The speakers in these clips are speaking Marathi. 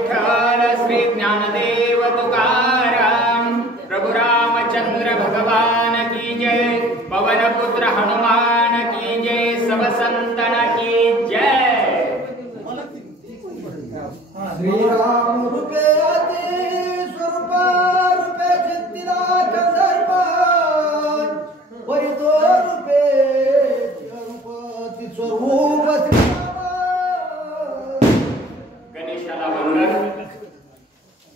विठ्ठल श्री ज्ञानदेव तुकाराम प्रभु रामचंद्र भगवान की जय, पवन पुत्र हनुमान की जय, सब संतन की जय। श्री राम रूपे अति स्वरूप रूपे चित्तिला कंदर्प वरितो रूपे रूपति स्वरूप श्री गणेशाला वंदन।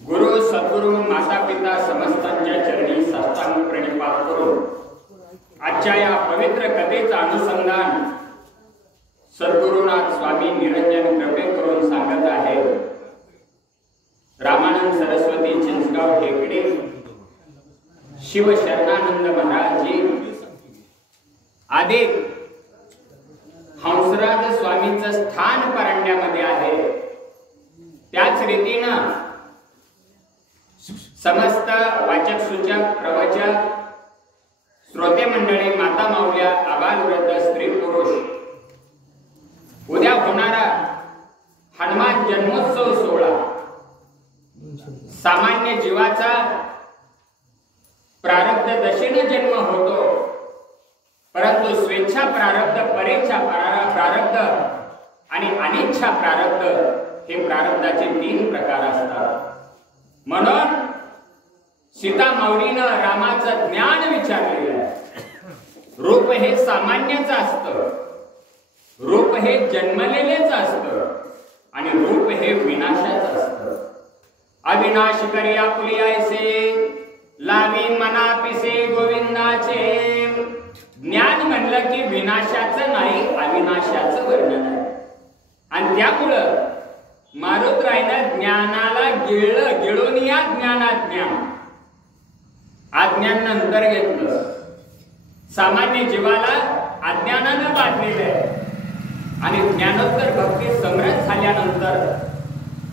गुरु सद्गुरु माता पिता समस्तांच्या चरणी साष्टांग प्रणिपात करून आजच्या या पवित्र कथेचं अनुसंधान सद्गुरुनाथ स्वामी निरंजन कृपे करून सांगत आहे। रामानंद सरस्वती चिंचगाव टेकडे शिव शरणानंद महाराजजी आदि हंसराज स्वामींचं स्थान परांड्यामध्ये आहे। त्याच रीतीनं समस्त वाचक सूचक प्रवचक श्रोते मंडळी माता माऊल्या आबाल वृद्ध स्त्री पुरुष उद्या होणारा हनुमान जन्मोत्सव सोहळा सामान्य जीवाचा प्रारब्ध दशेने जन्म होतो, परंतु स्वेच्छा प्रारब्ध परेच्छा प्रारब्ध आणि अनिच्छा प्रारब्ध हे प्रारब्धाचे 3 प्रकार असतात। म्हणून सीता माऊलीनं रामाचं ज्ञान विचारलेलं आहे। रूप हे सामान्यच असतं, रूप हे जन्मलेलेच असतं आणि रूप हे विनाशाचं असतं। अविनाश करिया पुलियायसे लावी मना पिसे गोविंदाचे। ज्ञान म्हणलं की विनाशाचं नाही अविनाशाचं वर्णन आहे आणि त्यामुळं मारुतरायनं ज्ञानाला गिळलं, गिळून या ज्ञानात ज्ञान अज्ञान नंतर घेतलं। सामान्य जीवाला अज्ञानानं बांधलेलं आहे आणि ज्ञानोत्तर भक्ती समरस झाल्यानंतर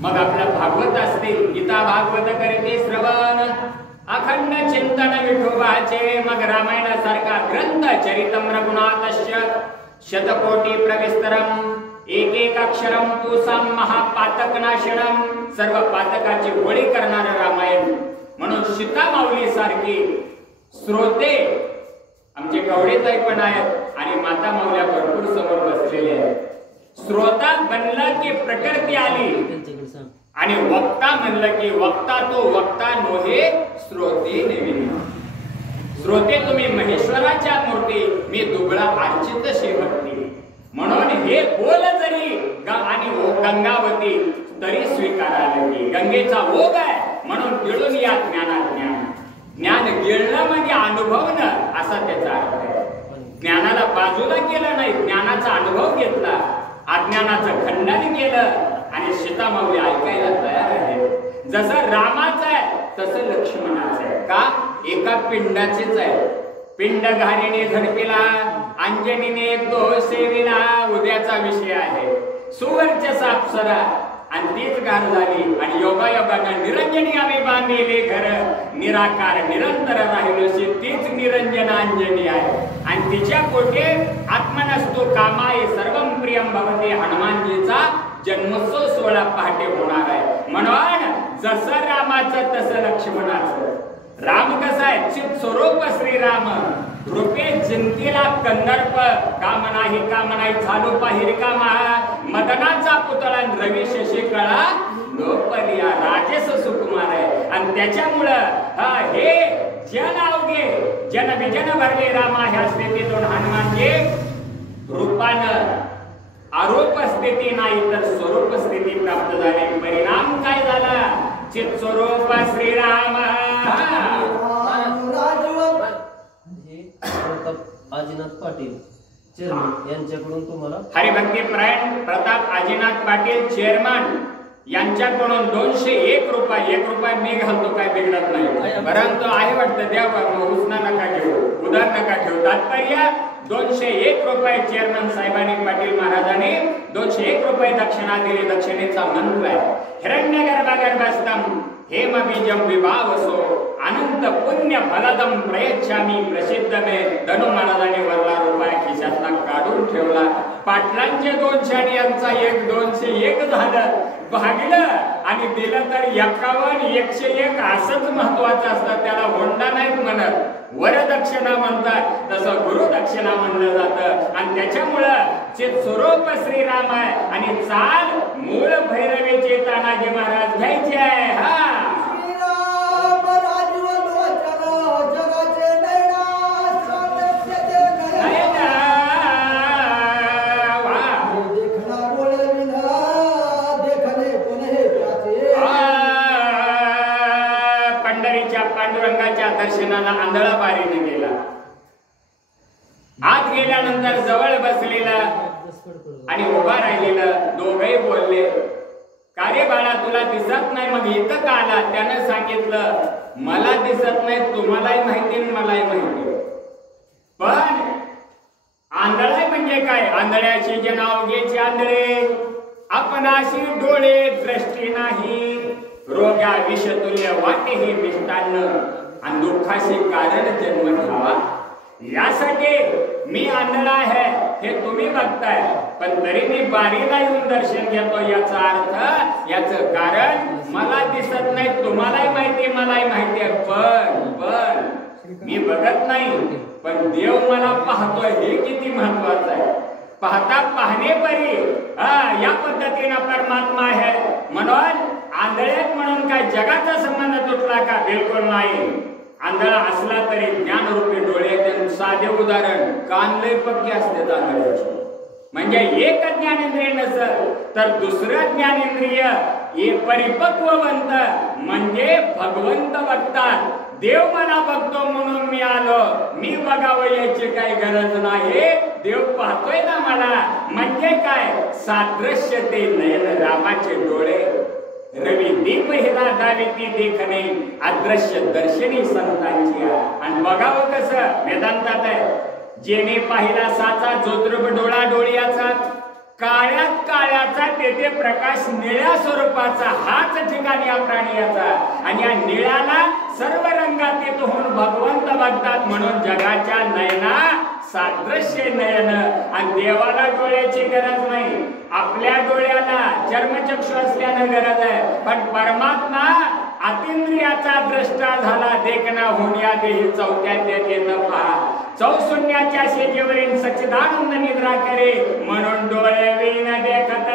मग आपल्या भागवत असतील गीता भागवत करीते श्रवण अखंड चिंतन विठोबाचे, मग रामायणासारखा ग्रंथ चरितम रघुनाथस्य शतकोटी प्रविस्तरम एक एक अक्षरम तुसाम महापातक नाशनम, सर्व पातकाची होळी करणारं रामायण। म्हणून सीता माऊली सारखी श्रोते आमचे कवडेताई पण आहेत आणि माता माऊल्या भरपूर समोर बसलेले आहेत। श्रोता बनला की प्रकृती आली आणि वक्ता म्हणलं की वक्ता तो वक्ता नोहे श्रोते नेविनी। श्रोते तुम्ही महेश्वराच्या मूर्ती, मी दुबळा अर्चित शिवभक्ती। म्हणून हे बोल जरी आणि गंगावती तरी स्वीकारायला की गंगेचा ओघ आहे, म्हणून गिळून या ज्ञानात ज्ञान। ज्ञान गिळणं म्हणजे अनुभवणं असा त्याचा अर्थ आहे। ज्ञानाला बाजूला केलं नाही, ज्ञानाचा अनुभव घेतला, अज्ञानाचं खंडन केलं आणि सीता माऊली ऐकायला तयार आहे। जसं रामाचं आहे तसं लक्ष्मणाचं आहे। का? एका पिंडाचेच आहे। पिंड घारीने झडपिला अंजनीने एक दोह सेविला, उद्याचा विषय आहे। सुवर्चसा अप्सरा आणि तीच गार झाली आणि योगायोगानं निरंजनी आम्ही बांधलेले घर, निराकार निरंतर राहिलोशी तीच निरंजन अंजनी आहे आणि तिच्या पोटे आत्मनस्तु कामाय सर्वं प्रियं भवते। हनुमानजीचा जन्मोत्सव सोहळा पहाटे होणार आहे। म्हणून जसं रामाचं तसं लक्ष्मणाचं। राम कसा आहे? चित स्वरूप श्रीराम रूपे चिंतीला कंदर्प, काम नाही झालो पाहिर कामा, मदनाचा पुतळा रवी शशी कळा लोपलिया, राजेश सुकुमार आहे आणि त्याच्यामुळं हे जन अवघे जन विजन भरले रामा ह्या स्थितीतून हनुमानजी रूपानं आरोप स्थिती नाही तर स्वरूप स्थिती प्राप्त झाली। परिणाम काय झाला? चित स्वरूप श्रीराम। आजीनाथ पाटील चेअरमन यांच्याकडून तुम्हाला हरिभक्ती परायण प्रताप आजीनाथ पाटील चेअरमन यांच्याकडून 201 रुपये, 1 रुपया मी घालतो काय बिघडत नाही, परंतु आहे वाटतं द्या, उसना नका घेऊ, उधार नका घेऊ। तात्पर्य 201 रुपये चेअरमन साहेबांनी पाटील महाराजांनी 201 रुपये दक्षिणा दिली। दक्षिणेचा मंत्र आहे हिरण्यगर्भगर्भस्थम हेम बीजम विभावसो अनंत पुण्य फलदम प्रयच्छामी प्रसिद्ध मे। धनु महाराजांनी वरला रुपया खिशातला काढून ठेवला पाटलांचे 200 आणि यांचा 201 झालं, भागलं आणि दिलं तर 51 101 असंच महत्वाचं असतं. त्याला हुंडा नाही म्हणत, वरदक्षिणा म्हणतात, तसं गुरुदक्षिणा म्हणलं जातं. आणि त्याच्यामुळं जे स्वरूप श्रीराम आहे आणि चाल मूळ भैरवीचे तानाजी महाराज घ्यायचे आहे. हा श्रीराम राजीव लोचन जगाचे नैना सातत्याचे नयन देखना डोळे विना देखणे पुणे प्याचे. पंढरीच्या पांडुरंगाच्या दर्शनाला आंधळा बारीने गेला. आत गेल्यानंतर जवळ बसलेला आणि उभा राहिलेला दोघेही बोलले, का रे बाळा तुला दिसत नाही, मग इथं का आला? त्यानं सांगितलं, मला दिसत नाही, तुम्हालाही माहिती मलाही माहिती, पण आंधळा म्हणजे काय? आंधळ्याची जे नाव घ्यायचे आंधळे, आपणाशी डोळे दृष्टी नाही, रोग्या विषतुल्य वाटे हे मिष्टान्न, आणि दुःखाचे कारण जन्म घ्यावा. यासाठी मी आंधळा आहे हे तुम्ही बघताय, पण तरी मी बारीला येऊन दर्शन घेतो. याचा अर्थ, याचं कारण, मला दिसत नाही, तुम्हालाही माहिती मलाही माहिती आहे, पण मी बघत नाही, पण देव मला पाहतोय, हे किती महत्वाचं आहे. पाहता पाहणे परी या पद्धतीनं परमात्मा आहे. म्हणून आंधळ्यात म्हणून काय जगाचा संबंध तुटला का? बिलकुल नाही. आंधळा असला तरी ज्ञानरूपी डोळे. साधे उदाहरण, कान लय पक्के असते आंधळ्याचे, म्हणजे एक ज्ञानेंद्रिय नसल तर दुसरं ज्ञानेंद्रिय परिपक्व बनत, म्हणजे भगवंत बघतात. देव मला बघतो म्हणून मी आलो, मी बघावं याची काही गरज नाही, देव पाहतोय ना मला. म्हणजे काय? सादृश्य ते नयन रामाचे डोळे, रवी दीप हिला दाविती देखणे, अदृश्य दर्शनी संतांची. आणि बघावं कसं? वेदांतात आहे, जेने पाहिला साचा जोद्रुप डोळा डोळ्याचा, काळ्यात काळ्याचा तेथे प्रकाश निळ्या स्वरूपाचा, हाच ठिकाणी या प्राणियाचा. आणि या निळ्याला सर्व रंगातीत होऊन भगवंत बघतात. म्हणून जगाच्या नयना सादृश्य नयन. आणि देवाला डोळ्याची गरज नाही, आपल्या डोळ्याला चर्मचक्षु असल्यानं गरज आहे, पण परमात्मा अतिंद्रियाचा द्रष्टा झाला. देखना होण्या देही चौथ्या देते पहा, चौशून्याच्या शेजेवरील सच्चिदानंद निद्रा करे, म्हणून डोळे विन देखत.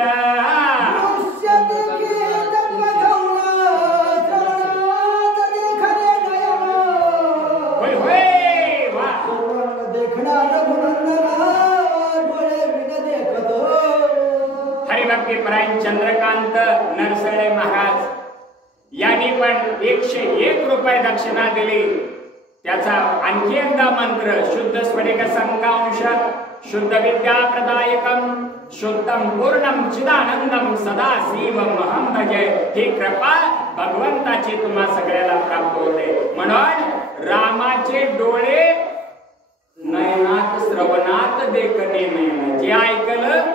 हरिभक्तीपरायण चंद्रकांत नरसळे महाराज यांनी पण 101 रुपये दक्षिणा दिली. त्याचा आणखी एकदा मंत्र, शुद्ध स्फटिक संकांश, शुद्ध विद्या प्रदायकम, शुद्धम पूर्णम चिदानंदम सदा शिवमहं भजे. ही कृपा भगवंताची तुम्हा सगळ्याला प्राप्त होते. म्हणून रामाचे डोळे नयनात श्रवणात देखणे नयन, जे ऐकलं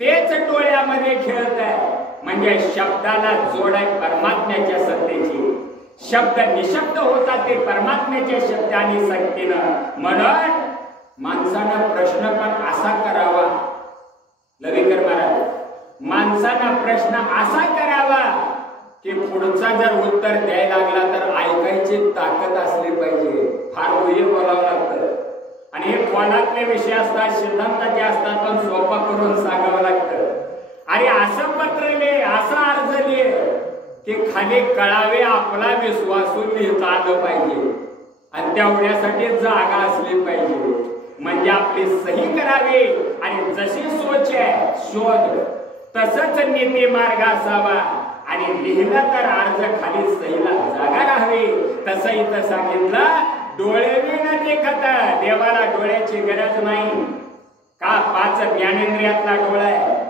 तेच डोळ्यामध्ये खेळत आहे. म्हणजे शब्दाला जोड आहे परमात्म्याच्या सत्तेची. शब्द निशब्द होतात ते परमात्म्याच्या शब्दाने शक्तीनं. म्हणून माणसानं प्रश्न पण असा करावा, लवेकर महाराज, माणसानं प्रश्न असा करावा की पुढचा जर उत्तर द्यायला लागला तर ऐकायची ताकद असली पाहिजे. फार ओये बोलावं लागतं. आणि हे खोलातले विषय असतात, सिद्धांताचे असतात, पण सोपा करून सांगावं लागतं. अरे असं पत्र लिहे, असा अर्ज लिहे की खाली कळावे, आपला विश्वासून लिहिता आलं पाहिजे. आणि तेवढ्यासाठी जागा असली पाहिजे. म्हणजे आपली सही करावी आणि जशी सोच आहे शोध तसंच नीती मार्ग असावा. आणि लिहिलं तर अर्ज खाली सहीला जागा राहावी. तसं इथं सांगितलं, डोळे न देखत. देवाला डोळ्याची गरज नाही का? 5 ज्ञानेंद्रियातला डोळा आहे.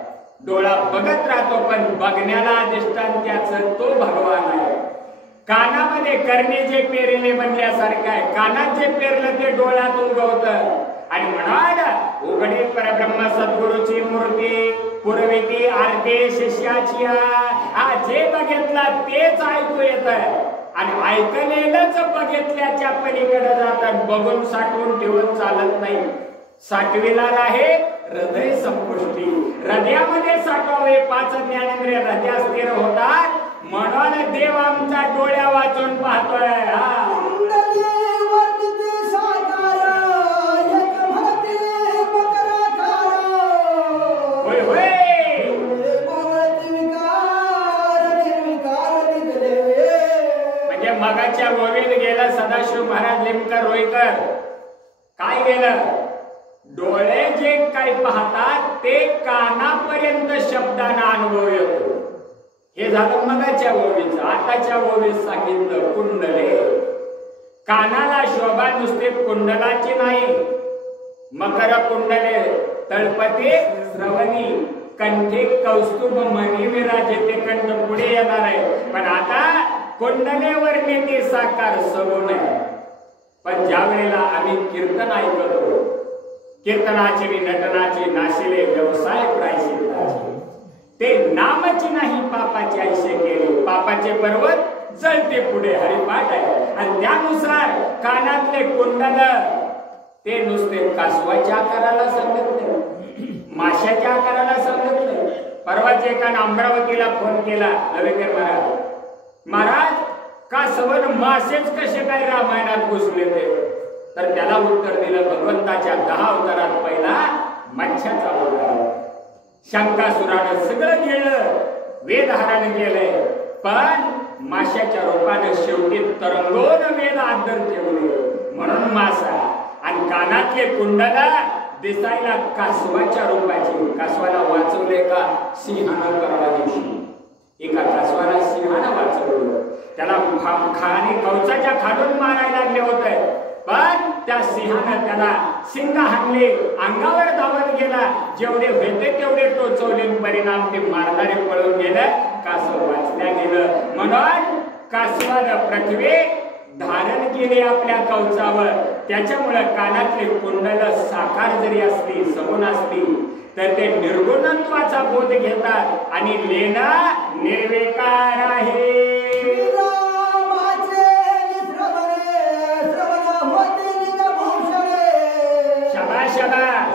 डोळा बघत राहतो, पण बघण्याला अधिष्ठान त्याचं तो भगवान आहे. कानामध्ये करणे जे पेरले बनल्यासारखं आहे. कानात जे पेरलं ते डोळ्यात उगवतं. आणि म्हणून उघडी परब्रह्म सद्गुरूची मूर्ती पुरविती आरती शिष्याची. जे बघितलं तेच ऐकू येत. आणि ऐकलेलंच बघितल्याच्या पलीकडे जातात. बघून साठवून ठेवून चालत नाही. साठवीला आहे हृदय संपुष्टी. हृदयामध्ये साठवावे 5 ज्ञानेंद्रिय हृदयात स्थिर होतात. म्हणून देव आमचा डोळ्या वाचून पाहतोय. होय होय. म्हणजे मगाच्या ओवीत गेला सदाशिव महाराज लिमकर रोईकर. काय गेलं? डोळे जे काही पाहतात ते कानापर्यंत शब्दांना अनुभव येतो. हे झालं मगाच्या ओवीचं. आताच्या ओवीत सांगितलं कुंडले. कानाला शोभा नुसते कुंडलाची नाही. मकर कुंडले तळपते श्रवणी कंठे कौस्तुभ मणी विराजते. कंठ पुढे येणार आहे. पण आता कुंडलेवर नेते साकार सगुण आहे. पण ज्या वेळेला आम्ही कीर्तन ऐकतो, कीर्तनाचे नटनाचे नाशिले व्यवसाय प्रायश्चित्ताचे, ते नामाची नाही पापाचे ऐसे केले. पापाचे पर्वत जळते पुढे हरिपाठ आहे. आणि त्यानुसार कानातले कुंडल ते नुसते कासवाच्या आकाराला सांगत नाही, माशाच्या आकाराला सांगत नाही. परवाच एकानं अमरावतीला फोन केला लवेकर महाराज, महाराज कासवन मासेच कसे काय रामायणात घुसले ते? तर त्याला उत्तर दिलं भगवंताच्या 10 अवतारात पहिला मच्छाचा अवतार. शंकासुरानं सगळं केलं, वेद हरण केलंय, पण माशाच्या रूपाने शेवटी तरंगोन वेद आदर ठेवले म्हणून मासा. आणि कानातले कुंडला दिसायला कासवाच्या रूपाची. कासवाला वाचवले का सिंहानं परवा दिवशी. एका कासवाला सिंहानं वाचवलं. त्याला खाणी कवचाच्या खाडून मारायला लागले होते, पण त्या सिंहानं त्याला सिंग हाणले, अंगावर धावत गेला. जेवढे होते तेवढे टोचवले, परिणाम ते मारणारे पळून गेले, कासव वाचल्या गेलं. म्हणून कासवानं पृथ्वी धारण केले आपल्या कवचावर. त्याच्यामुळे कानातले कुंडल साकार जरी असली, सगुण असली, तर ते निर्गुणत्वाचा बोध घेतात आणि लेना निर्विकार आहे. शाबास शाबास.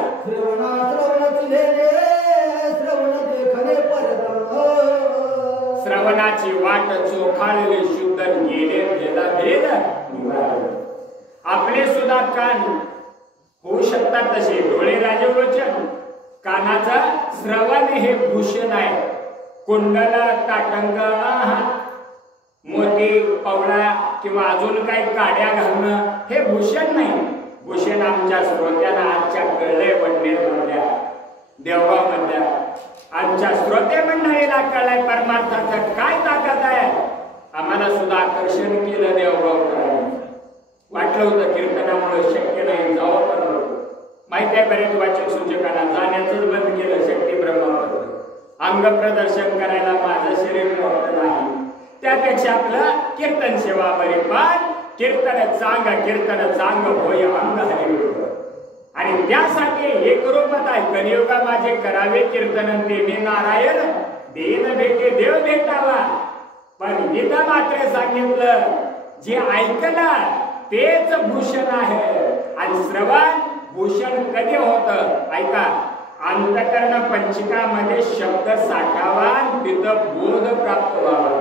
श्रवणाची वाट चोखाळले शुद्ध गेले भेदा भेद. आपले सुद्धा कान होऊ शकतात तसे. डोळे राजवचन, कानाचा श्रवण हे भूषण आहे. कुंडला ताटंग मोती पवळा किंवा अजून काही काड्या घालणं हे भूषण नाही. भूषण आमच्या श्रोत्यांना आजच्या कळले वडनेरमधल्या देवगाव मधल्या आमच्या श्रोते मंडळीला कळलंय परमार्थाचं काय ताकद आहे. आम्हाला सुद्धा आकर्षण केलं देवगाव करायला. वाटलं होतं कीर्तनामुळे शक्य नाही, जावं पण होतं. माहिती आहे बरेच वाचक सूचकांना जाण्याचंच बंद केलं. शक्ती ब्रह्मापत्र अंग प्रदर्शन करायला माझं शरीर मोठं नाही, त्यापेक्षा आपलं कीर्तन सेवा बरी. पण कीर्तन चांग होय अंग हरिव. आणि त्यासाठी एक रूपात आहे कलियुगा माझे करावे कीर्तन देणे नारायण देन भेटे देव भेटावा. पण इथं मात्र सांगितलं जे ऐकलं तेच भूषण आहे. आणि श्रवण भूषण कधी होतं ऐका. अंतकरण पंचिकामध्ये शब्द साठावा, तिथं बोध प्राप्त व्हावा.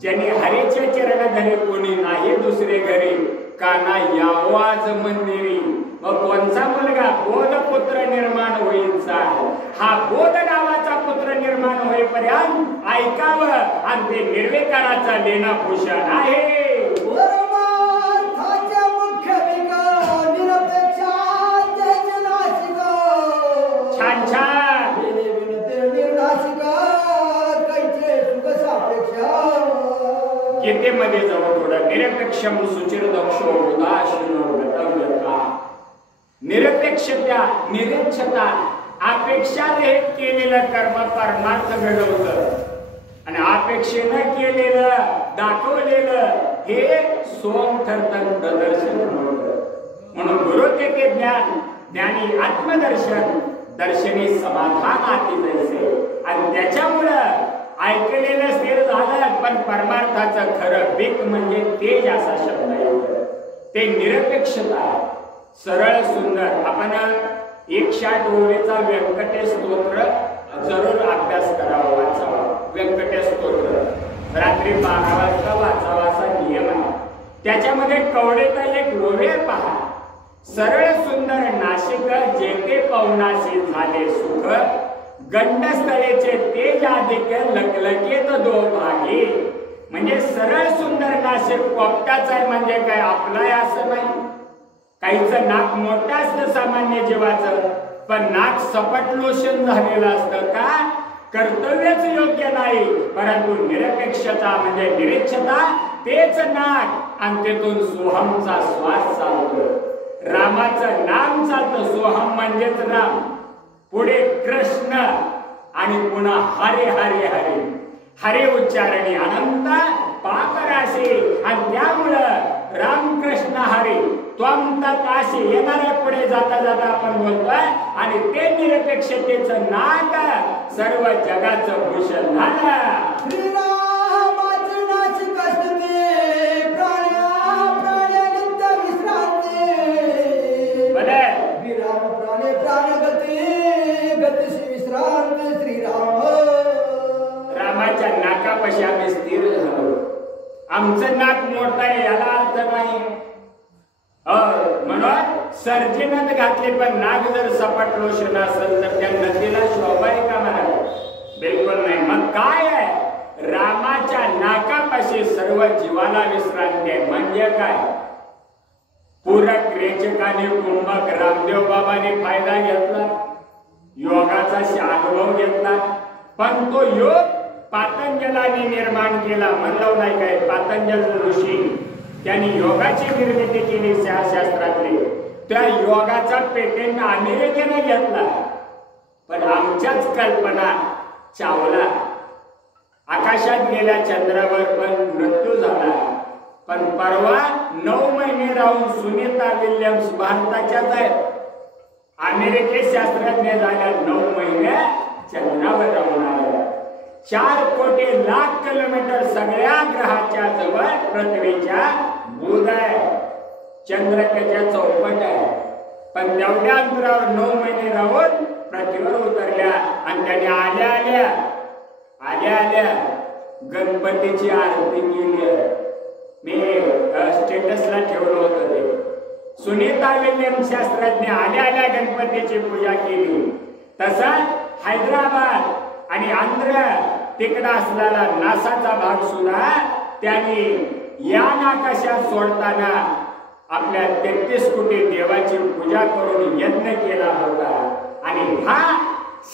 ज्यांनी हरीचे चरण धरे कोणी नाही दुसरे घरी, काना यावाज मंदिरी. मग कोणचा मुलगा बोध पुत्र निर्माण होईचा. हा बोध नावाचा पुत्र निर्माण होईपर्यंत ऐकावं आणि ते निर्विकाराचा लेणा भूषण आहे. छान छान. गीतेमध्ये जाऊ थोडं. निरपेक्षम सुचिरदक्षो उदासीनो गतव्यथा. निरपेक्षता निरीक्षता अपेक्षा रहित केलेलं कर्म परमार्थ घडवतं आणि अपेक्षेनं केलेलं दाखवलेलं हे सोम ठरतं प्रदर्शन होतं. म्हणून गुरु ते ज्ञान, ज्ञानी आत्मदर्शन, दर्शनी समाधान आती जैसे. आणि त्याच्यामुळं ऐकलेलं स्थिर झालं. पण परमार्थाचं खरं बीक म्हणजे तेज असा शब्द येतो. ते निरपेक्षता सरळ सुंदर. आपण 160 ओळीचा व्यंकटेश स्तोत्र जरूर अभ्यास करावा, वाचावा. व्यंकटेश स्तोत्र रात्री 12 वाजता वाचावा असा नियम आहे. त्याच्यामध्ये कवडेचा एक ओवे पहा. सरळ सुंदर नाशिक जेथे पवनाशी झाले सुख, गंडस्थळेचे तेज अधिक लकलकेत दो भागी. म्हणजे सरळ सुंदर नाशिक पोपटाच आहे म्हणजे काय आपलं आहे असं नाही. काहीचं नाक मोठं असतं सामान्य जीवाचं, पण नाक सपट लोशन झालेलं असतं का कर्तव्यच योग्य नाही, परंतु निरपेक्षता म्हणजे निरीक्षता तेच नाक आणि तेथून सोहमचा श्वास चालतो. रामाचं नाम चालतं. सोहम म्हणजेच राम, पुढे कृष्ण आणि पुन्हा हरे हरे हरे. हरे उच्चारणी अनंत पापराशी आणि त्यामुळं रामकृष्ण हरे त्वम तत्आशी येणाऱ्या पुढे जाता जाता आपण बोलतोय. आणि ते निरपेक्षतेचं नाक सर्व जगाचं भूषण झालं. श्रीरामाचं नाशिक असते प्राण्या नित्य विश्रांती. बरे श्रीराम प्राणे गतीशी विश्रांती. श्रीराम रामाच्या नाकापाशी आम्ही स्थिर झालो. आमचं नाक मोठं आहे याला अर्थ नाही. म्हणून सर्जनात घातले, पण नाक जर सपाट लोशन असेल तर त्या नदीला शोभा आहे का मला? बिलकुल नाही. मग काय आहे? रामाच्या नाकापाशी सर्व जीवाला विश्रांती आहे. म्हणजे काय? पूरक रेचकाने कुंभक रामदेव बाबाने फायदा घेतला, योगाचा अनुभव घेतला, पण तो योग पातंजलाने निर्माण केला. म्हणलं नाही काय? पातंजल ऋषी त्यांनी योगाची निर्मिती केली शास्त्रातली. त्या योगाचा पेटेंट अमेरिकेने घेतला, पण आमच्याच कल्पना चावला. आकाशात गेल्या चंद्रावर पण मृत्यू झाला. पण परवा 9 महिने राहून सुनीता विल्यम्स भारताच्याच आहेत. अमेरिकेत शास्त्रज्ञ झाल्या 9 महिने चंद्रावर राहून आल्या. 4 कोटी लाख किलोमीटर सगळ्या ग्रहाच्या जवळ पृथ्वीच्या बुध आहे. चंद्र त्याच्या चौपट आहे. पण तेवढ्या अंतरावर 9 महिने राहून पृथ्वीवर उतरल्या. आणि त्याने आल्या आल्या गणपतीची आरती केली. मी स्टेटसला ठेवलं होतं ते. सुनीता विल्यम्स शास्त्रज्ञ आल्या गणपतीची पूजा केली. तसंच हैदराबाद आणि आंध्र तिकडं असलेला नासाचा भाग सुद्धा त्यांनी या आकाशात सोडताना आपल्या 33 कोटी देवाची पूजा करून यज्ञ केला होता. आणि हा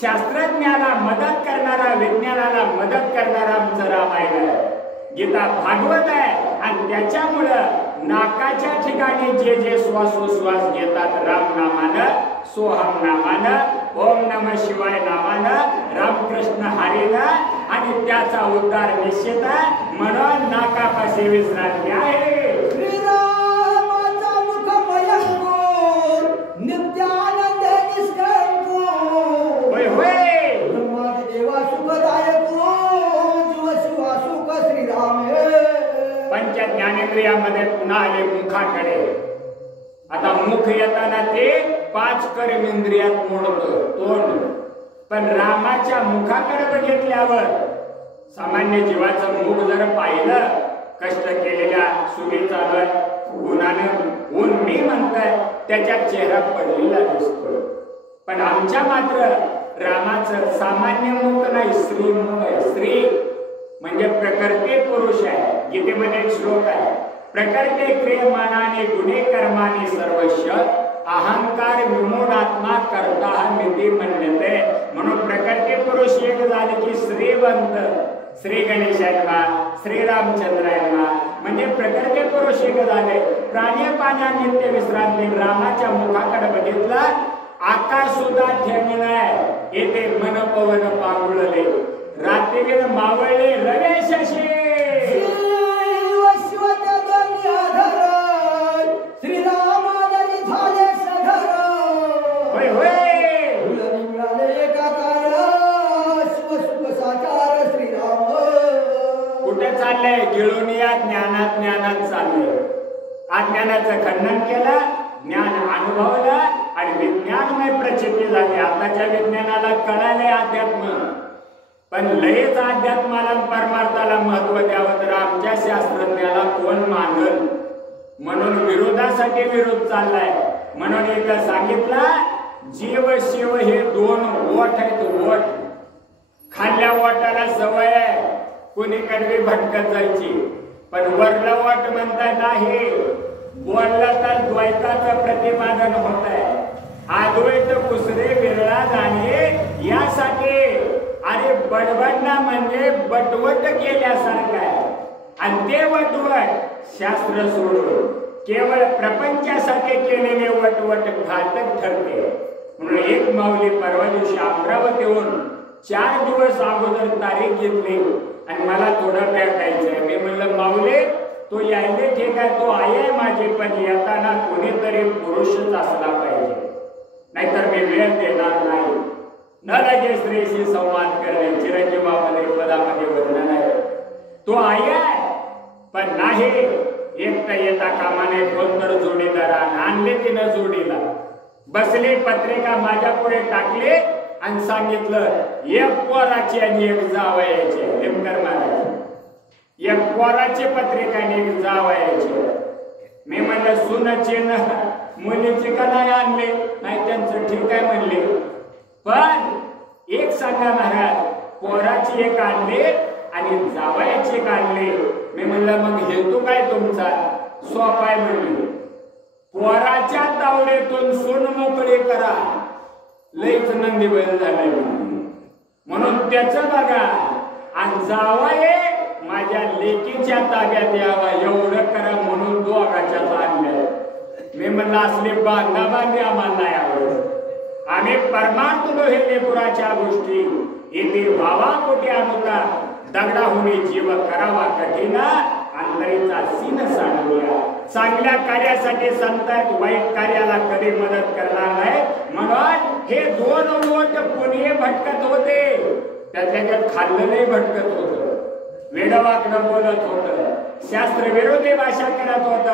शास्त्रज्ञाला मदत करणारा, विज्ञानाला मदत करणारा आमचं रामायण आहे. गीता भागवत आहे. आणि त्याच्यामुळं नाकाच्या ठिकाणी जे जे श्वासोश्वास घेतात राम नामानं, सोहम नामानं, ओम नमः शिवाय नामानं, रामकृष्ण हरीनं, आणि त्याचा उद्धार निश्चित आहे. म्हणून नाकापाशी विश्रांती आहे. श्रीरामाचा मुखमय अंकुर नित्यानंद निष्कळंक. होय होय. ब्रह्मादि देवा सुखदायक जीव शिवा सुख श्रीराम. पंच ज्ञानेंद्रियामध्ये पुन्हा आले मुखाकडे. आता मुख येताना ते 5 कर्मेंद्रियात मोडतं तोंड. पण रामाच्या मुखाकडे बघितल्यावर सामान्य जीवाचं मुख जर पाहिलं, कष्ट केलेल्या सुनेचा उन्हानं ऊन मी म्हणताय त्याच्या चेहरा पडलेला दिसतो. पण आमच्या मात्र रामाचं सामान्य मुख नाही, स्त्री मुख आहे. स्त्री म्हणजे प्रकृती पुरुष आहे. गीतेमध्ये एक श्लोक आहे, प्रकृती क्रियमाणाने गुणे कर्माने सर्वस्व अहंकार विमूढात्मा करता निधी म्हणते. म्हणून प्रकृती पुरुष एक झाले की श्रीवंत, श्री गणेशायनमा, श्रीरामचंद्रायनमा, म्हणजे प्रकृती पुरुष एक झाले. प्राणी पाण्या नित्य विश्रांती. रामाच्या मुखाकडे बघितला, आकाश सुद्धा ठेवलाय. येथे मन पवन पांगुळले, रात्री मावळले रवे शशी. श्रीरामादरी झाले सधर. होय होय. मिळाले एकाकार शिव सुख साकार श्रीराम. कुठे चाललंय? गिळोनिया ज्ञानात चाललंय. अज्ञानाचं खंडन केलं, ज्ञान अनुभवलं, आणि विज्ञानमय प्रचिती झाली. आताच्या विज्ञानाला कळाले अध्यात्म, पण लयच अध्यात्माला आणि परमार्थाला महत्व द्यावं तर आमच्या शास्त्रज्ञाला कोण मानल, म्हणून विरोधासाठी विरोध चाललाय. म्हणून एकदा सांगितलं जीव शिव हे दोन ओठ आहेत. ओठ खाल्ल्या ओठाला सवय आहे कुणीकडे भटकत जायची, पण वरला ओठ म्हणता नाही. बोलला तर द्वैताचं प्रतिपादन होत आहे. अद्वैत कुसरे विरळा जाणे यासाठी. अरे बडबडणं म्हणजे बटवट केल्यासारखं आहे, आणि ते वटवट शास्त्र सोडून केवळ प्रपंचासाठी केलेले वटवट घातक ठरते. म्हणून एक माऊली परवा दिवशी अमरावतीहून 4 दिवस अगोदर तारीख घेतली आणि मला थोडं भेटायचंय. मी म्हणलं माऊली तो यायले ठीक आहे, तो आहे माझे, पण येताना कोणीतरी पुरुषच असला पाहिजे, नाहीतर मी वेळ देणार नाही. न लगे स्त्रीशी संवाद करणे चिरंजीवामध्ये पदामध्ये वर्णन आहे. तो आहे पण नाही एकटा येता कामाने कोणतर जोडीदार आणले तिनं जोडीला. बसली पत्रिका माझ्या पुढे टाकली आणि सांगितलं एक पोराची आणि एक जावयाची. लिमकर महाराज एक पोराची पत्रिका आणि एक जावयाची. मी म्हणलं सुनची न मुलीची का नाही आणले, नाही त्यांचं ठीक आहे म्हणले, पण एक सांगा महाराज पोराची एक आणले आणि जावयाची एक आणले. मी म्हणलं मग हेतू काय तुमचा? सोपाय म्हणले पोराच्या तावडीतून सून मोकळी करा. लईच नंदी बैल झालाय म्हणून त्याचं बघा, आणि जावये माझ्या लेकीच्या ताब्यात यावा एवढं करा म्हणून दोघाच्याच आणलं. मी म्हणलं असले बांधाबांधी आम्हाला नाही आवडत. आम्ही परमार्थ हे लेकराच्या गोष्टी येथे भावा कोटी अनुता दगडाहुनी जीव करावा कठीणा अंतरीचा सीन सांडूया. चांगल्या कार्यासाठी संतात, वाईट कार्याला कधी मदत करणार नाही. म्हणून हे दोन लोट पुणे भटकत होते, त्याच्यात खाल्लेले भटकत होत, वेडवाकडं बोलत होत, शास्त्र विरोधी भाषा करत होत.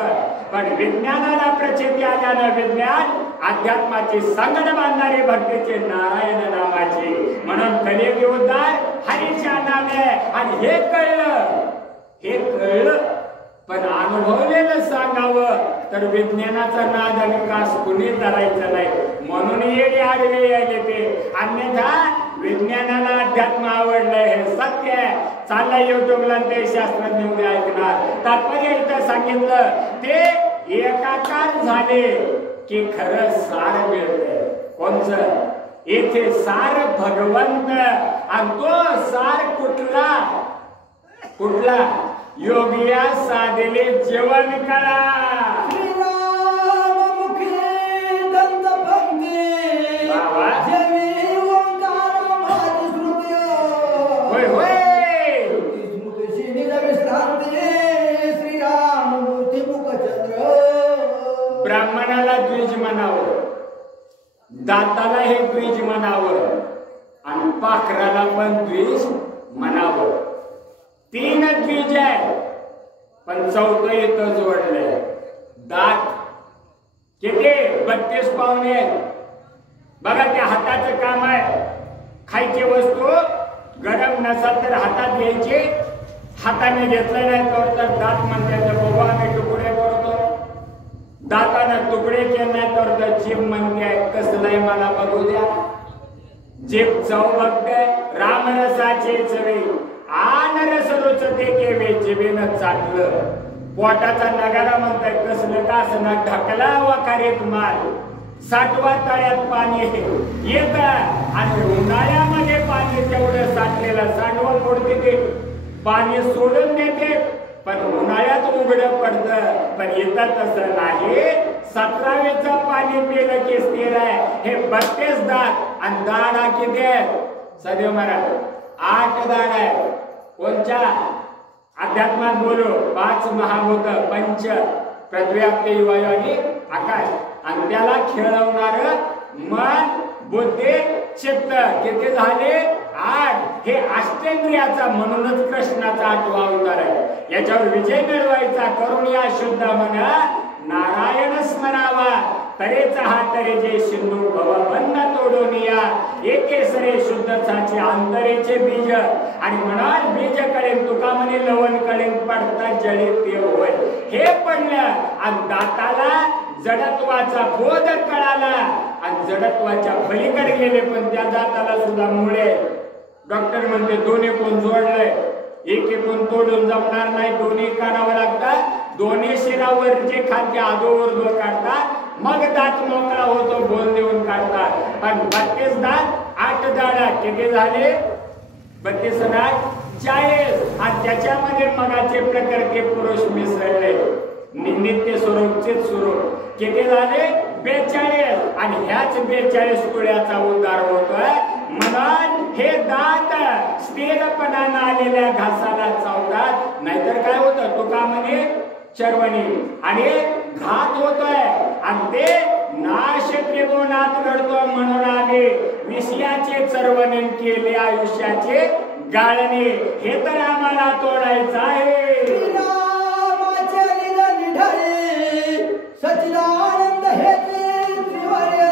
पण विज्ञानाला प्रचिती आल्यानं विज्ञान अध्यात्माची संगड बांधणारे भक्तीचे नारायण नामाचे. म्हणून कलियुगी उद्धार हरीच्या नामे. आणि हे कळलं पण अनुभवलेलं सांगावं तर विज्ञानाचा नाद आणि कास कुणी धरायचं नाही. म्हणून येणे आडवे यायले ते. अन्यथा विज्ञानाला अध्यात्म आवडलंय हे सत्य आहे. चाललंय युट्यूबला ते शास्त्रज्ञ उद्या ऐकणार. तात्पर्य इथं सांगितलं ते एकाकार झाले की खरं सार मिळते. कोणचं? येथे सार भगवंत. आणि तो सार कुठला योगिया साधेले जेवण करा. ब्राह्मणाला द्विज म्हणावं, दाताला हे द्विज म्हणावं, आणि पाखराला पण द्विज म्हणावं. 3 द्विज आहे, पण 4थं इथं जोडलंय. दात किती? 32 पावणे आहेत. बघा त्या हाताचं काम आहे. खायची वस्तू गरम नसेल तर हातात घ्यायची, हाताने घेतलं नाही तर दात म्हणते बाबा आम्ही तुकडे करतो. दातानं तुकडे केले तर जीभ म्हणते कसलंय मला बघू द्या. जीभ चव बघते. रामरसाचे चवे आन रस रुचते केवे जिभेनं चाटलं. पोटाचा नगारा म्हणताय कसलं का असं ढकला वखारीत माल. 60व्या तळ्यात पाणी येत आणि उन्हाळ्यामध्ये पाणी तेवढं साठलेलं 60वं फोडते ते पाणी सोडून देते, पण उन्हाळ्यात उघडं पडतं. पण येतात तसं नाही. 17वेचं पाणी पिलं की स्थिर आहे. हे 32 दात आणि दाडा किती आहे? सदैव महाराज 8 दाड आहे. कोणच्या? अध्यात्मात बोलू 5 महाभूत, पंच पृथ्वी आपले वायू आणि आकाश, आणि त्याला खेळवणार मन बुद्धी चित्त किती झाले? 8. हे अष्टेंद्रियाचा म्हणूनच कृष्णाचा 8वा अवतार आहे. याच्यावर विजय मिळवायचा करून या शुद्ध मन नारायण स्मरावा. तरेचा हा तरे जे सिंधू भवबंध तोडून या एकेसरे शुद्धचाचे अंतरेचे बीज आणि म्हणाल बीज कळेन तुका म्हणे लवण कळेन पडता जळी ते होय. हे पडलं आणि दाताला जडत्वाचा बोध कळाला आणि जडत्वाच्या पलीकडे गेले पण त्या दाताला सुद्धा मुळे. डॉक्टर म्हणते दोन्ही कोण जोडलंय एक एकूण तोडून जमणार नाही दोन्ही काढावं लागतात. दोन्ही शिरावरचे खाद्य अधोवर काढतात मग दात मोकळा होतो बोल देऊन काढतात. पण 32 दात 8 दाडा किती झाले 32 दात 40 आणि त्याच्यामध्ये मगाचे प्रकारचे पुरुष मिसळले नित्य स्वरूपचे स्वरूप किती झाले 42 आणि ह्याच 42 कुळ्याचा उद्धार होतोय. म्हणून हे दात स्थिरपणानं आलेल्या घासाला चावतात नाहीतर काय होतं तुका म्हणे चरवणी आणि घात होतोय आणि ते नाश त्रिगुणात घडतो. म्हणून आम्ही विषयाचे चरवणन केले आयुष्याचे गाळणे हे तर आम्हाला तोडायचं आहे. सचिदानंद हे त्रिवर्य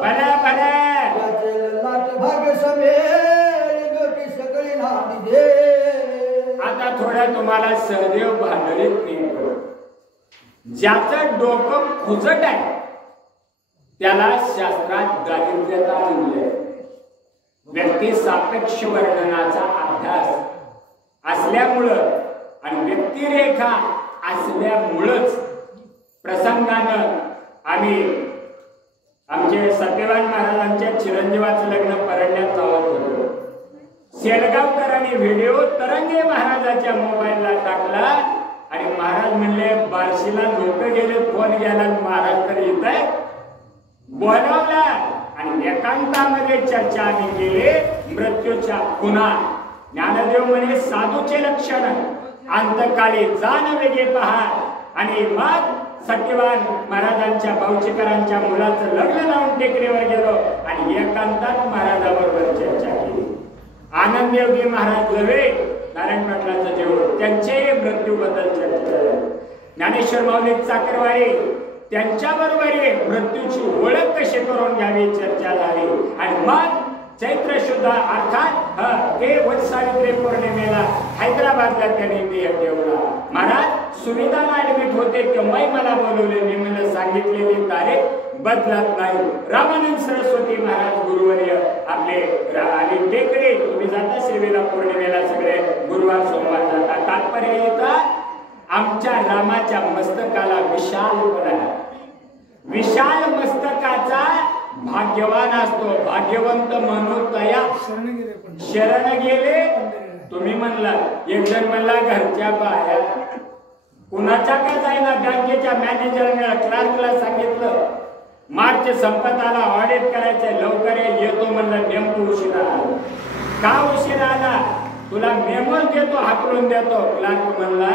भला भला भाग समेल गोटी सगळी नामी दे. आता थोडा तुम्हाला सहदेव भांडळीत नेतो. ज्याचं डोकं खुजट आहे त्याला शास्त्रात दारिद्र्यता म्हणले. व्यक्ती सापेक्ष वर्णनाचा अभ्यास असल्यामुळं आणि व्यक्तिरेखा असल्यामुळंच प्रसंगानं आम्ही आमचे सत्यवान महाराजांच्या चिरंजीवाचं लग्न परंड्यात जावत होतो. शेलगावकरांनी व्हिडिओ तरंगे महाराजाच्या मोबाईलला टाकला आणि महाराज म्हणले बार्शीला लोक गेले फोन गेला महाराज तर येत आहे बोलावला आणि एकांतामध्ये चर्चा आम्ही केली मृत्यूच्या खुणा. ज्ञानदेव म्हणे साधूचे लक्षण अंतकाळी जाण वेगे पहा आणि मग सत्यवान महाराजांच्या भाऊचीकरांच्या मुलाचं लग्न लावून टेकडीवर गेलो आणि एकांतात महाराजाबरोबर चर्चा केली. आनंदयोगी महाराज लवे नारायण पाटलांचं जेवण त्यांचे मृत्यूबद्दल चर्चा झाली. ज्ञानेश्वर माऊली चाकरवाडी त्यांच्याबरोबर मृत्यूची ओळख कशी करून घ्यावी चर्चा झाली. आणि मग चैत्र शुद्ध अर्थात हे वटसावित्री पौर्णिमेला हैदराबादला त्यांनी देह ठेवला. महाराज सुविधाला ऍडमिट होते तेव्हाही मला बोलवले. मी मला सांगितलेली तारीख बदलत नाही. रामानंद सरस्वती महाराज गुरुवर्य आपले आणि टेकडे तुम्ही जाता सेवेला पौर्णिमेला सगळे गुरुवार सोमवार जाता. तात्पर्य येतं आमच्या रामाच्या मस्तकाला विशालपणा विशाल मस्तकाचा भाग्यवान असतो. भाग्यवंत मनोतया शरण गेले. तुम्ही म्हणला एक जण म्हणला घरच्या बाया कुणाच्या का जाईना बँकेच्या मॅनेजरने क्लार्कला सांगितलं मार्च संपत आला ऑडिट करायचंय लवकर येतो म्हणलं. नेमकं उशिरा आला. का उशिरा आला तुला मेमो देतो हाकलून देतो. क्लार्क म्हणला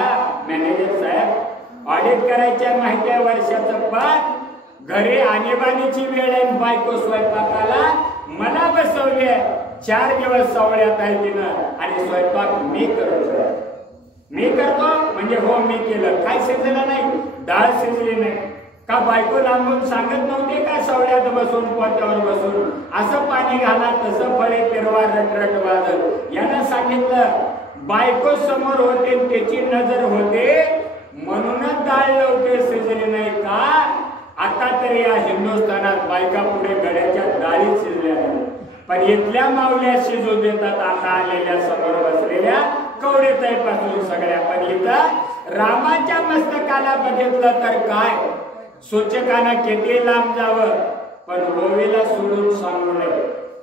मॅनेजर साहेब ऑडिट करायच्या माहिती आहे वर्षाचं पण घरी आणीबाणीची वेळ आहे. बायको स्वयंपाकाला मला बसवले 4 दिवस सवळ्यात आहे तिनं आणि स्वयंपाक मी करतो. मी करतो म्हणजे हो मी केलं. काय शिजलं नाही डाळ शिजली नाही का बायको लांबून सांगत नव्हते का सवळ्यात बसून पोत्यावर बसून असं पाणी घाला तसं फळे फिरवा रटरट वाजत. यानं सांगितलं बायको समोर होते त्याची नजर होते म्हणूनच डाळ लवकर शिजली नाही का. आता तरी या हिंदुस्थानात बायका पुढे गड्याच्या डाळी शिजल्या नाही पण इथल्या माऊल्या शिजू देतात. आता आलेल्या समोर बसलेल्या कवडेताईपासून सगळ्या. पण इथं रामाच्या मस्तकाला बघितलं तर काय सूचकानं किती लांब जावं पण ओवीला सोडून सांगू नये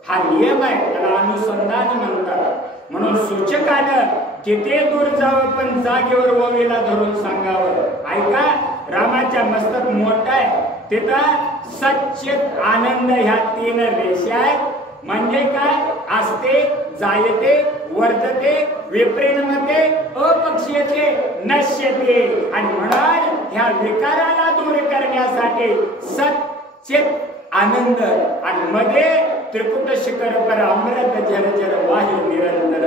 हा नियम आहे. त्याला अनुसंधान म्हणतात. म्हणून सूचकानं किती दूर जावं पण जागेवर ओवीला धरून सांगावं. ऐका रामाच्या मस्तक मोठा आहे तिथं सच्चित आनंद ह्या 3 रेषा आहेत. म्हणजे काय असते जायते वर्धते विप्रिणमते अपक्षीयते नश्यते. आणि म्हणून ह्या विकाराला दूर करण्यासाठी सच्चित आनंद आणि मध्ये त्रिकुट शिखर पर अमृत झरझर वाहे निरंतर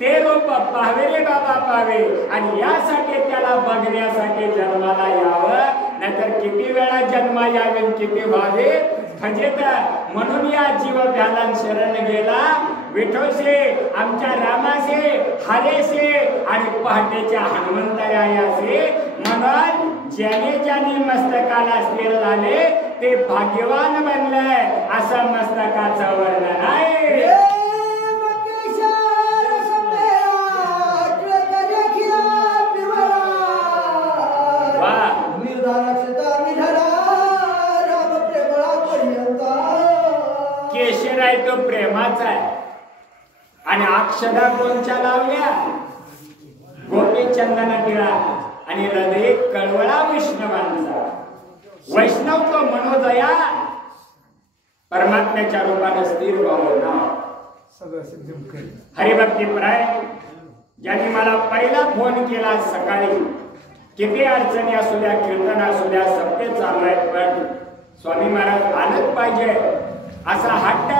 ते रूप पाहावे रे बाबा पावे. आणि यासाठी त्याला बघण्यासाठी जन्माला यावं नाहीतर किती वेळा जन्म यावे किती व्हावे फजित. म्हणून या जीव भ्याला शरण गेला विठोशे आमच्या रामासे हरेशे आणि पहाटेच्या हनुमंतरायासे. म्हणून ज्याने ज्याने मस्तकाला स्थिर झाले ते भाग्यवान बनले असं मस्तकाचं वर्णन आहे. केशर आहे तो प्रेमाचा आहे आणि अक्षरा कोणच्या लावल्या गोपी चंदन टिळा आणि हृदय कळवळा वैष्णवांचा. वैष्णव तो मनोदया परमात्म्याच्या रूपाने स्थिर व्हावं ना. हरिभक्ती प्राय ज्यांनी मला पहिला फोन केला सकाळी किती अडचणी असू द्या कीर्तन असू द्या सत्य चालू आहेत पण स्वामी महाराज आलंच पाहिजे असा हट्ट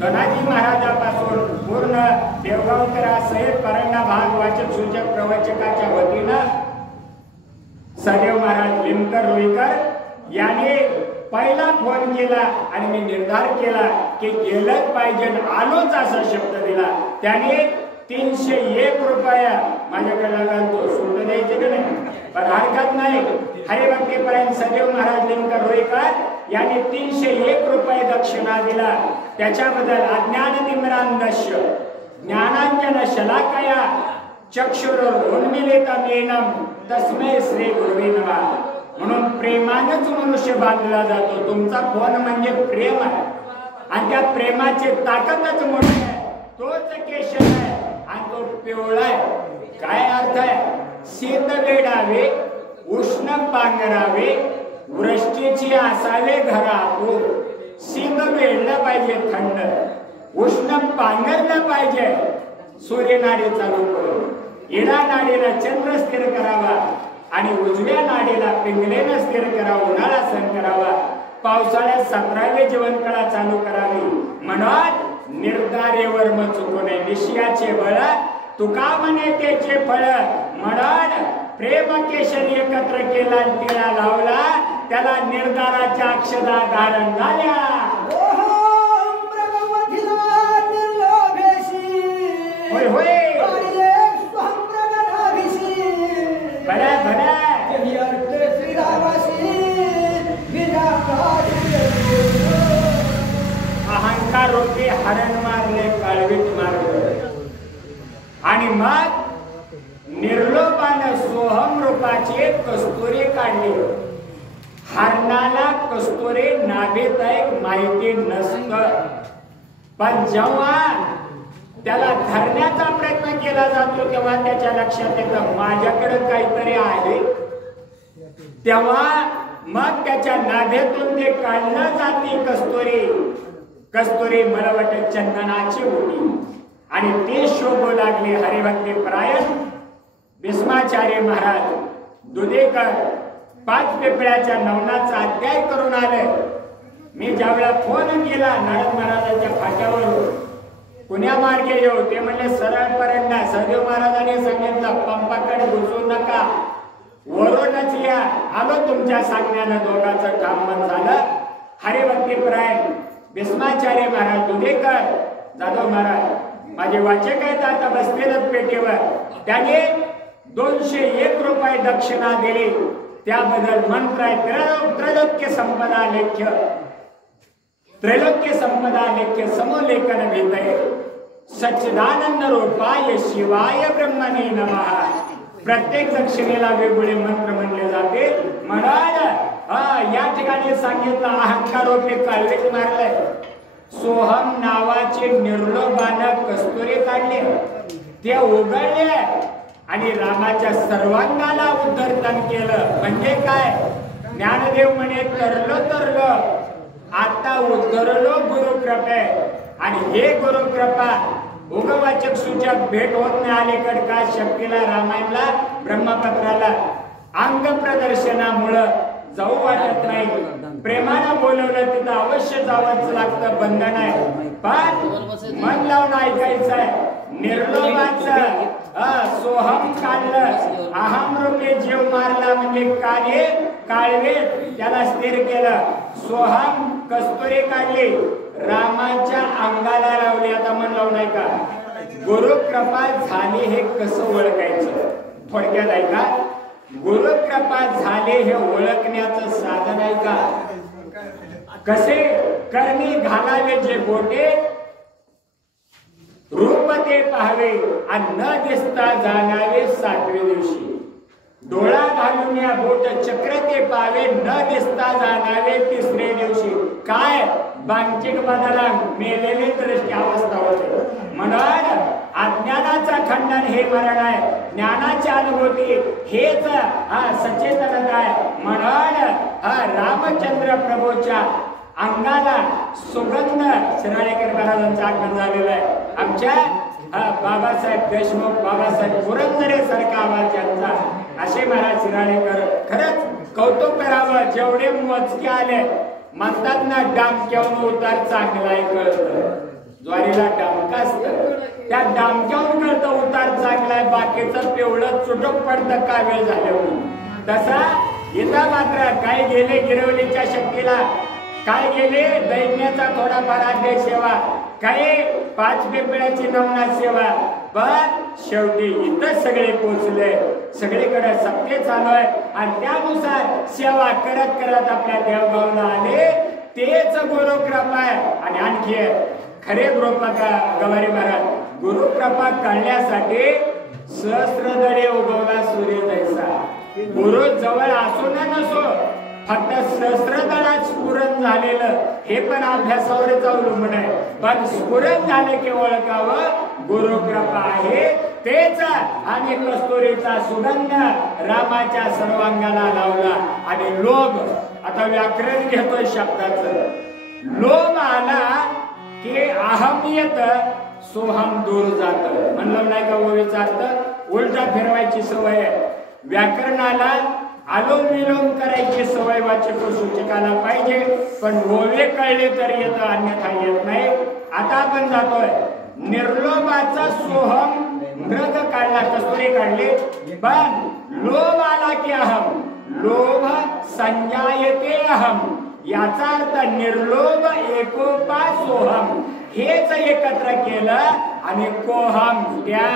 धनाजी महाराजापासून पूर्ण देवगावकरासहित परंडा भाग वाचक सूचक प्रवचकाच्या वतीनं सदैव महाराज लिमकर रुईकर याने पहिला फोन केला आणि मी निर्धार केला की गेलंच पाहिजे आलोच असा शब्द दिला. त्याने 301 रुपया माझ्याकडे लागला तो शुल्क द्यायचे का नाही पण हरकत नाही. हरिभक्तीपर्यंत सदैव महाराज लिमकर रुईकर यांनी 301 रुपये दक्षिणा दिला. त्याच्याबद्दल अज्ञान निम्रांदश्य ज्ञानांजन शलाकया चक्षुरुन्मीलितं येनम तस्मै श्री गुरुवे नमः. म्हणून प्रेमानच मनुष्य बांधला जातो. तुमचा फोन म्हणजे प्रेम आहे आणि त्या प्रेमाची ताकदच मोठी आहे. तोच केशर आहे आणि तो पिवळा आहे. काय अर्थ आहे? शीत वेडावे उष्ण पांघरावे वृष्टीची असावे घरातून. शीत वेडलं पाहिजे थंड उष्ण पांघरलं पाहिजे. सूर्यनाडी चालू करून इडा नाडीला चंद्र स्थिर करावा आणि उजव्या नाडीला पिंगलेनं स्थिर करावा. उन्हाळा सहन करावा. पावसाळ्यात 17वे जीवनकळा चालू करावी. म्हणून निर्धारेवर मग चुकू नये. विषयाचे बळ तुका म्हणे त्याचे फळ. म्हणून प्रेम केशरी एकत्र केला टिळा लावला त्याला निर्धाराच्या अक्षदा धारण झाल्या. होय होय भड्या भड्या अहंकार रोखे हरण मारले काळवीत मारले आणि मग निर्लोभानं सोहम रूपाचे कस्तुरी काढले. हरणाला कस्तुरी नाभीत एक माहिती नसतं पण जेव्हा त्याला धरण्याचा प्रयत्न केला जातो तेव्हा त्याच्या लक्षात येतं माझ्याकडे काहीतरी आहे. तेव्हा मग त्याच्या नाभेतून ते काढलं जाते कस्तुरी. कस्तुरी मला वाटत चंदनाची होती आणि ते शोभू लागले. हरिभक्ती परायण भीष्माचार्य महाराज दुधेकर 5 पिपळ्याच्या नवनाचा अध्याय करून आले. मी ज्यावेळेला फोन केला नारद महाराजांच्या फाट्यावर पुण्या मार्गे येऊ ते म्हणले सरळ परंडा. सदैव महाराजांनी सांगितलं पंपाकडे घुसू नका वरूनच या. आलो तुमच्या सांगण्यानं दोघांचं ठाममन झालं. हरिभक्तीपरायण भीष्माचार्य महाराज दुधेकर जाधव महाराज माझे वाचक आहेत आता बसलेलं पेटीवर. त्याने 201 रुपये दक्षिणा दिली. त्याबद्दल मंत्र आहे त्रैलोक्य संपदा लेख्य. त्रैलोक्य संपदा लेख्य समोलेखन भेटय सच्चिदानंद रूपाय शिवाय ब्रह्मणे नमः. प्रत्येक दक्षिणेला वेगवेगळे मंत्र म्हणले जाते. म्हणून या ठिकाणी सांगितलं अहंकारोपे काळवीत मारलंय. सोहम नावाचे निर्लोभानं कस्तुरी काढले ते उघडले आणि रामाच्या सर्वांगाला उद्धर्तन केलं. म्हणजे काय ज्ञानदेव म्हणे तरलो आता उद्धरलो गुरुकृपे. आणि हे गुरुकृपा उगवाचक सूचक भेट होत नाही. अलीकड काय शक्तीला रामायणला ब्रह्मपत्राला अंग प्रदर्शनामुळं जाऊ वाटत नाही. प्रेमानं बोलवलं तिथं अवश्य जावंच लागतं. बंधन आहे पण मन लावून ऐकायचं आहे. निर्लोभाचं सोहम काढलं, अहम रूपे जीव मारला म्हणजे काळवे त्याला स्थिर केलं. सोहम कस्तुरी काढली, रामाच्या अंगाला लावली. आता मन लावून नाही का, गुरु कृपा झाली हे कसं ओळखायचं? थोडक्यात ऐका, गुरु कृपा झाले हे ओळखण्याचं साधन आहे का? कसे करणी घालावे जे बोटे, रूप ते पाहावे आणि न दिसता जाणावे सातवे दिवशी. डोळा घालून या बोट चक्र ते पावे, न दिसता जाणावे तिसरे दिवशी. काय बांचिक बदला मेलेली दृष्टी अवस्था होते. म्हणून अज्ञानाचा खंडन हे मरण आहे, ज्ञानाची अनुभूती हेच सचेतनता आहे. म्हणून रामचंद्र प्रभूच्या अंगाला सुगंध शिराळेकर महाराजांचा आगमन झालेला आहे. आमच्या बाबासाहेब देशमुख, बाबासाहेब पुरंदरे सारखा आवाज यांचा. असे महाराज शिराळेकर खरंच कौतुक करावं. जेवढे मोजके आले म्हणतात ना, डामक्याहून उतार चांगला आहे कळतं. ज्वारीला डामका असतं, त्या डामक्याहून कळतं उतार चांगला आहे, बाकीचं पिवळं चुटूक पडतं का वेळ झाल्यावर. तसा इथं मात्र काय गेले गिरवलीच्या शक्तीला, काय गेले दैन्याचा थोडाफार आदेश सेवा, काही 5 पिंपळ्याची नवनाथ सेवा. पण शेवटी इथं सगळे पोचले, सगळीकडे सत्य चालू आहे आणि त्यानुसार सेवा करत करत आपल्या देवगावला आले. तेच गुरु कृपा आहे. आणि आणखी खरे गवारी महाराज, गुरु कृपा कळण्यासाठी सहस्त्रदळे उगवला सूर्य जैसा. गुरु जवळ असो ना नसो, फक्त सहस्त्रदळात स्फुरण झालेलं हे पण अभ्यासावरच अवलंबून आहे. पण स्फुरण झाले की ओळखावं गुरु कृपा आहे तेच. आणि कस्तुरीचा सुगंध रामाच्या सर्वांगाला लावला. आणि लोभ, आता व्याकरण घेतोय शब्दाचं, लोभ आला की अहम येत, सोहम दूर जात. म्हणलं नाही का ओवीचा अर्थ उलटा फिरवायची सवय आहे. व्याकरणाला आलोम विलोम करायची सवय वाचक सूचकाला पाहिजे, पण ओवे कळले तर येतं, अन्यथा येत नाही. आता आपण जातोय निर्लोभाचा सोहम मृग काढला, कस्तुरी काढली. पण लोभ आला की अहम, लोभ संजायते अहम, याचा अर्थ निर्लोभ एकोपा सोहम, हेच एकत्र केलं आणि कोहम त्या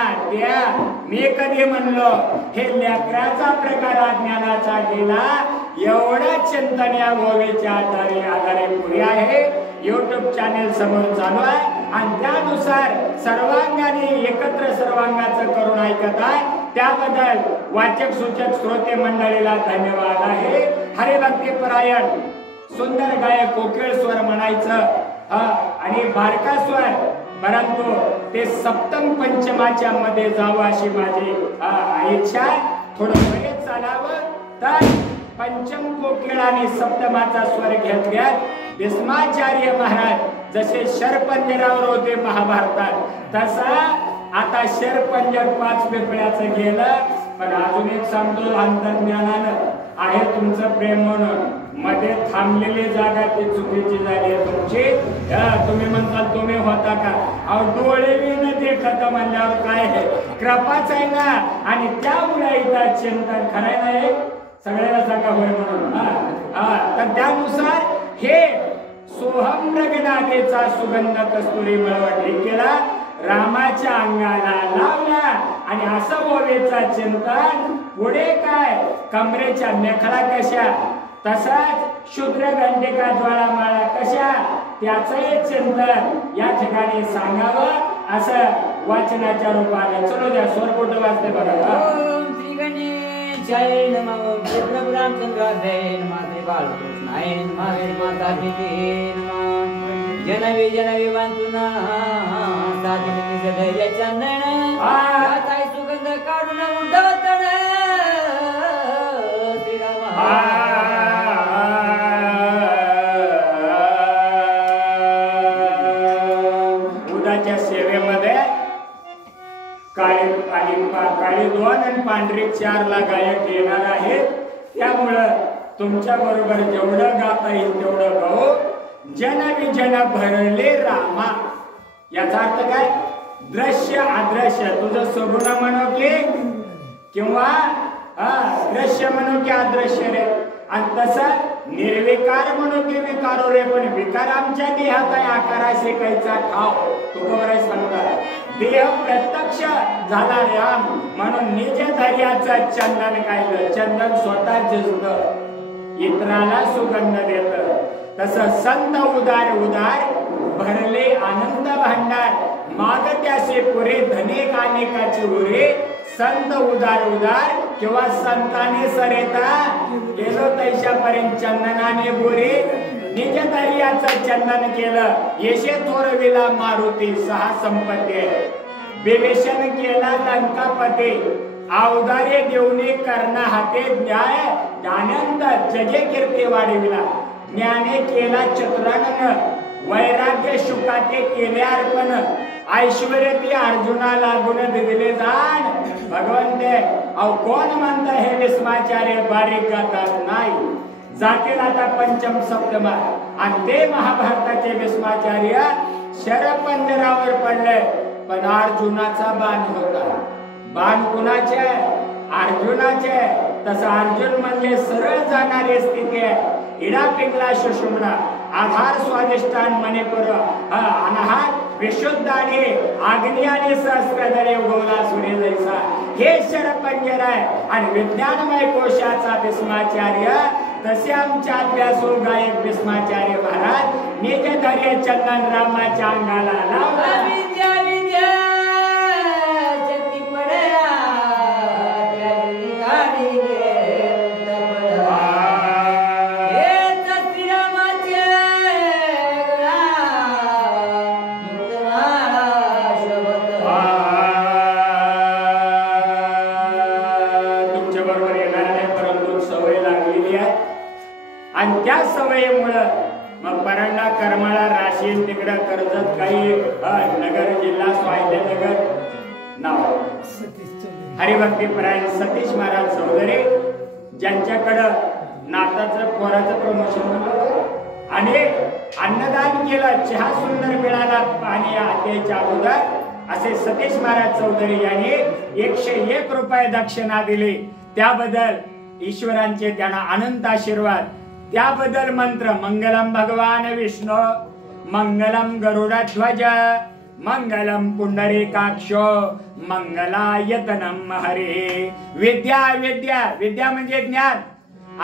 मी कधी म्हणलो हे लेकराचा प्रकार अज्ञानाचा गेला. एवढा चिंतन या ओवीच्या आधारे पुढे आहे. युट्यूब चॅनेल समोर चालू आहे आणि त्यानुसार सर्वांगाने एकत्र सर्वांगाचं करून ऐकत आहे. त्याबद्दल वाचक सूचक श्रोते मंडळीला धन्यवाद आहे. हरिभक्ती परायण सुंदर गायक कोकिळ स्वर म्हणायचं आणि बारका स्वर, परंतु ते सप्तम पंचमाच्या मध्ये जावं अशी माझी इच्छा. थोडं बरेच चालावं तर पंचम कोकिळ आणि सप्तमाचा स्वर घेत भीष्माचार्य महाराज जसे शरपंजरावर होते महाभारतात, तसा आता शरपंजर 5 पिंपळ्याचं गेलं. पण अजून एक सांगतो, अंतर्ज्ञानानं आहे तुमचं प्रेम म्हणून मध्ये थांबलेली जागा ती चुकीची झाली आहे तुमची. तुम्ही म्हणता तुम्ही होता का? अहो डोळे न देखत म्हणल्यावर काय आहे, कृपाच आहे ना. आणि त्यामुळे इथं चिंतन खरंय नाही, सगळ्याला सांगा होय म्हणून. तर त्यानुसार हे सोहम रगनादेचा सुगंध कस्तुरी बळवटी केला, रामाच्या अंगाला लावला. आणि असं ओवेचा चिंतन पुढे काय, कमरेच्या मेखला कशा, तसाच शूद्र घंटिका ज्वाळामाळा कशा, त्याचंही चिंतन या ठिकाणी सांगावं असं वाचनाच्या रूपाने. चलो द्या स्वरपुट वाचते बघा. ओम श्री गणेशाय नमः. ओम श्री प्रभु रामचंद्राय नमः. श्री बालकृष्णाय नमः. श्री माता पिते नमः. जनवी वांचुना साधनेचे धैर्य चंदन, आताय सुगंध काढून उडवतण श्रीराम. उदाच्या सेवेमध्ये काळी 2 आणि पांढरी 4 ला गायक येणार आहेत. त्यामुळं तुमच्या बरोबर जेवढं गाता येईल तेवढं गाऊ. जन विजन भरले रामा, याचा अर्थ काय? दृश्य अदृश्य, तुझं सगुण म्हणू की किंवा दृश्य म्हणू की अदृश्य रे, आणि तसं निर्विकार म्हणू की विकारो रे, पण विकार आमच्या देहात आहे आकाराशी काहीचा ठाव तुकोवर सांगतात. देह प्रत्यक्ष झाला राम म्हणून निज धैर्याचं चंदन काढलं. चंदन स्वतः जिजत इतराला सुगंध देत, तसं संत उदार उदार भरले आनंद भांडार, मागत्याचे पुरे धनेक अनेकाची उरे, संत उदार उदार किंवा संताने सरेता गेलो तैशापर्यंत चंदनाने बोरे, निज दर्याचं चंदन केलं. येशे थोरविला मारुती सहा संपत्ती, विवेचन केला लंकापते, अवधारे देऊने करणा हाते न्याय, ज्ञानंत जगे कीर्ती वाढविला. ज्ञाने केला चतुरानन, वैराग्य शुकाते केले अर्पण, ऐश्वर्य ती अर्जुना लागून दिले जाण. भगवंते अहो कोण म्हणत हे भीष्माचार्य बारीक गातात नाही, जातील आता पंचम सप्तमा, आणि ते महाभारताचे भीष्माचार्य शरपंजरावर पडले. पण अर्जुनाचा बाण होता. बाण कुणाचे? अर्जुनाचे. तसं अर्जुन म्हणले सरळ जाणारी स्थिती आहे. इडा पिंगला सुषुम्ना, आधार स्वादिष्टान मणिपुर, अनाहात विशुद्धाने अग्नी आणि सहस्त्रधरे उगवला सूर्य जैसा. हे शरपंजर आहे आणि विज्ञानमय कोशाचा भीष्माचार्य. तसे आमच्या अभ्यासू गायक भीष्माचार्य महाराज निज धैर्य चंदन रामाच्या अंगाला लावला. विद्या विद्या आणि त्या सवयीमुळे मग परांडा करमाळा राशीन तिकडं कर्जत काही नगर जिल्हा स्वायत्तनगर नाव हरिभक्तीपरायण सतीश महाराज चौधरी, ज्यांच्याकडं नाताचं पोराचं प्रमोशन झालं आणि अन्नदान केलं, चहा सुंदर मिळाला पाणी आत्याच्या अगोदर असे सतीश महाराज चौधरी यांनी 101 रुपये दक्षिणा दिली. त्याबद्दल ईश्वरांचे त्यांना अनंत आशीर्वाद. त्याबद्दल मंत्र मंगलम भगवान विष्णू, मंगलम गरुडध्वज, मंगलम पुंडरीकाक्ष, मंगलायतनम हरे. विद्या विद्या विद्या म्हणजे ज्ञान,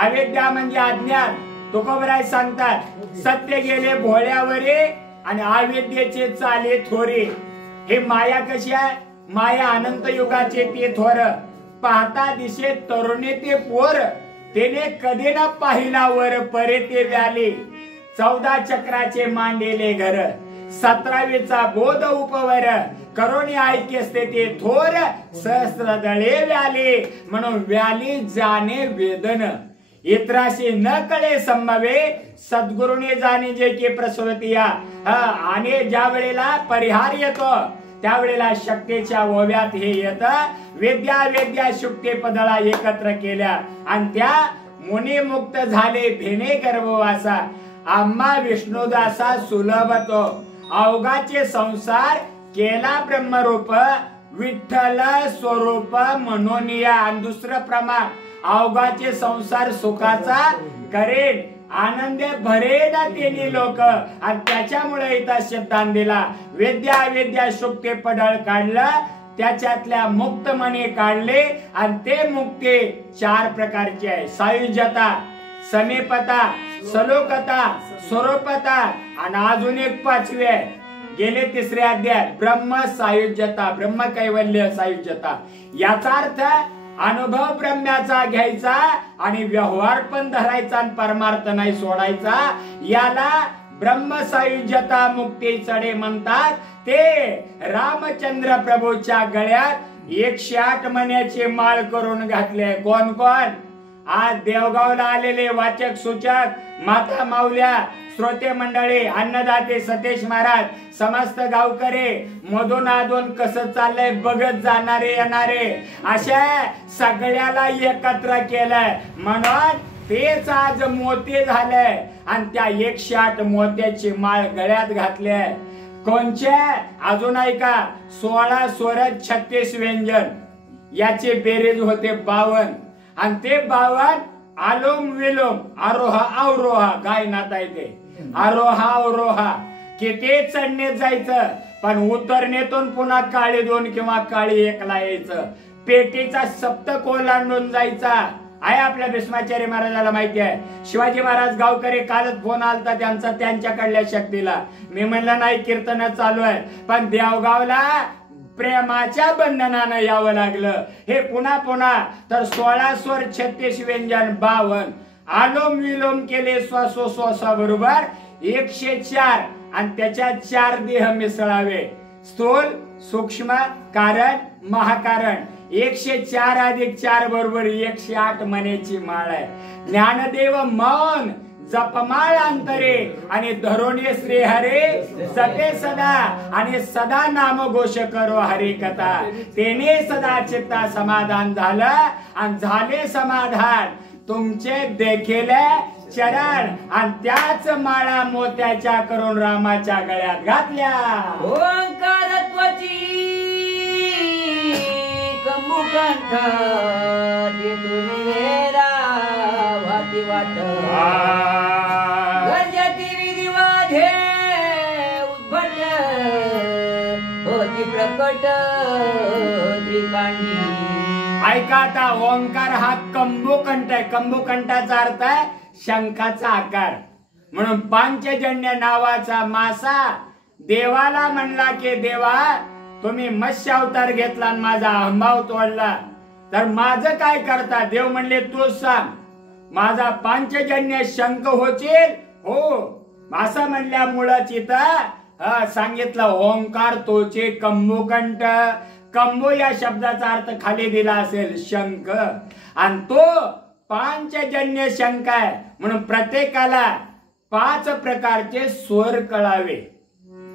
अविद्या म्हणजे अज्ञान. तुकोबराय सांगतात सत्य गेले भोळ्यावरे आणि अविद्येचे चाले थोरे. हे माया कशी आहे? माया अनंत युगाचे ते थोर, पाहता दिशे तरुणी ते पोर, तेने कधी न पाहिला वर परे ते व्याले. 14 चक्राचे मांडलेले घर, 17वीचा बोध उपवर, करोनी ऐकेसते ते थोर, सहस्र दळे व्याले. म्हणून व्याली जाणे वेदन, इतराशी न कळे संभवे, सद्गुरुने जाणे जे की प्रसूतिया. आणि ज्या वेळेला परिहार येतो त्यावेळेला शक्तीच्या ओव्यात हे येत. विद्या विद्या शुक्ती पदळा एकत्र केल्या आणि त्या मुनी मुक्त झाले भेने गर्भवासा. आम्हा विष्णुदासा सुलभ तो, अवघाचे संसार केला ब्रह्मरूप, विठ्ठल स्वरूप मनोनिया. आणि दुसरं प्रमाण अवघाचे संसार सुखाचा करेन, आनंदे भरेन तेनी लोक. आणि त्याच्यामुळे इथं शब्दान दिला. विद्या विद्या शुक्ती पडळ काढलं, त्याच्यातल्या मुक्त मणी काढले आणि ते मुक्ती 4 प्रकारचे आहे. सायुज्यता, समीपता, सलोकता, स्वरूपता आणि अजून एक 5वी आहे. गेले 3रे अध्याय ब्रह्म सायुज्यता, ब्रह्म कैवल्य सायुज्यता. याचा अर्थ अनुभव ब्रह्म्याचा घ्यायचा आणि व्यवहार पण धरायचा आणि परमार्थ नाही सोडायचा. याला ब्रह्म सायुज्यता मुक्ती चढे म्हणतात. ते रामचंद्र प्रभूच्या गळ्यात 108 मण्याची माळ करून घातले. कोण कोण? आज देवगावला आलेले वाचक सूचक, माता माऊल्या, श्रोते मंडळी, अन्नदाते सतीश महाराज, समस्त गावकरी, मधून अधून कसं चाललंय बघत जाणारे येणारे, अशा सगळ्याला एकत्र केलंय. म्हणून तेच आज मोती झालंय आणि त्या 108 मोत्याची माळ गळ्यात घातली. कोणच्या अजून ऐका 16 स्वर 36 व्यंजन याचे बेरीज होते 52 आणि ते 52 आलोम विलोम आरोहा अवरोहा गायनात येते आरोहा अवरोहा किती चढण्यात जायचं पण उतरण्यातून पुन्हा काळी 2 किंवा काळी 1 ला यायचं पेटीचा सप्तक ओलांडून जायचा आहे आपल्या भीष्माचार्य महाराजाला माहिती आहे. शिवाजी महाराज गावकरी कालच फोन आलता त्यांचा त्यांच्याकडल्या शक्तीला मी म्हणलं नाही कीर्तन चालू आहे पण देवगावला प्रेमाच्या बंधनानं यावं लागलं हे पुन्हा पुन्हा तर 16 स्वर 36 व्यंजन 52 आलोम विलोम केले श्वासोश्वासा बरोबर 104 आणि त्याच्यात 4 देह मिसळावे स्थूल सूक्ष्म कारण महाकारण 104 अधिक 4 बरोबर 108 मनेची माळ आहे. ज्ञानदेव मौन जपमाळ अंतरे आणि धरोणे श्री हरे जपे सदा आणि सदा नाम घोष करो हरी कथा तेने सदा चित्ता समाधान झालं आणि झाले समाधान तुमचे देखील चरण आणि त्याच माळा मोत्याच्या करून रामाच्या गळ्यात घातल्या. ओंकारत्वाची कंबुकंठ भाती वाट गंजती विधिवाधे उद्भट होती प्रकट त्रिकांडी. ऐका आता ओंकार हा कंबुकंठ आहे. कंबुकंठाचा अर्थ आहे शंखाचा आकार म्हणून पांचजन्य नावाचा मासा देवाला म्हणला की देवा तुम्ही मत्स्य अवतार घेतला आणि माझा अंबाव तोडला तर माझं काय करता. देव म्हणले तू सांग माझा पांचजन्य शंख होतील हो असं म्हणल्यामुळं इथं सांगितलं ओंकार तोचे कंबुकंठ. कंबो या शब्दाचा अर्थ खाली दिला असेल शंख आणि तो पांचजन्य शंख आहे म्हणून प्रत्येकाला 5 प्रकारचे स्वर कळावे.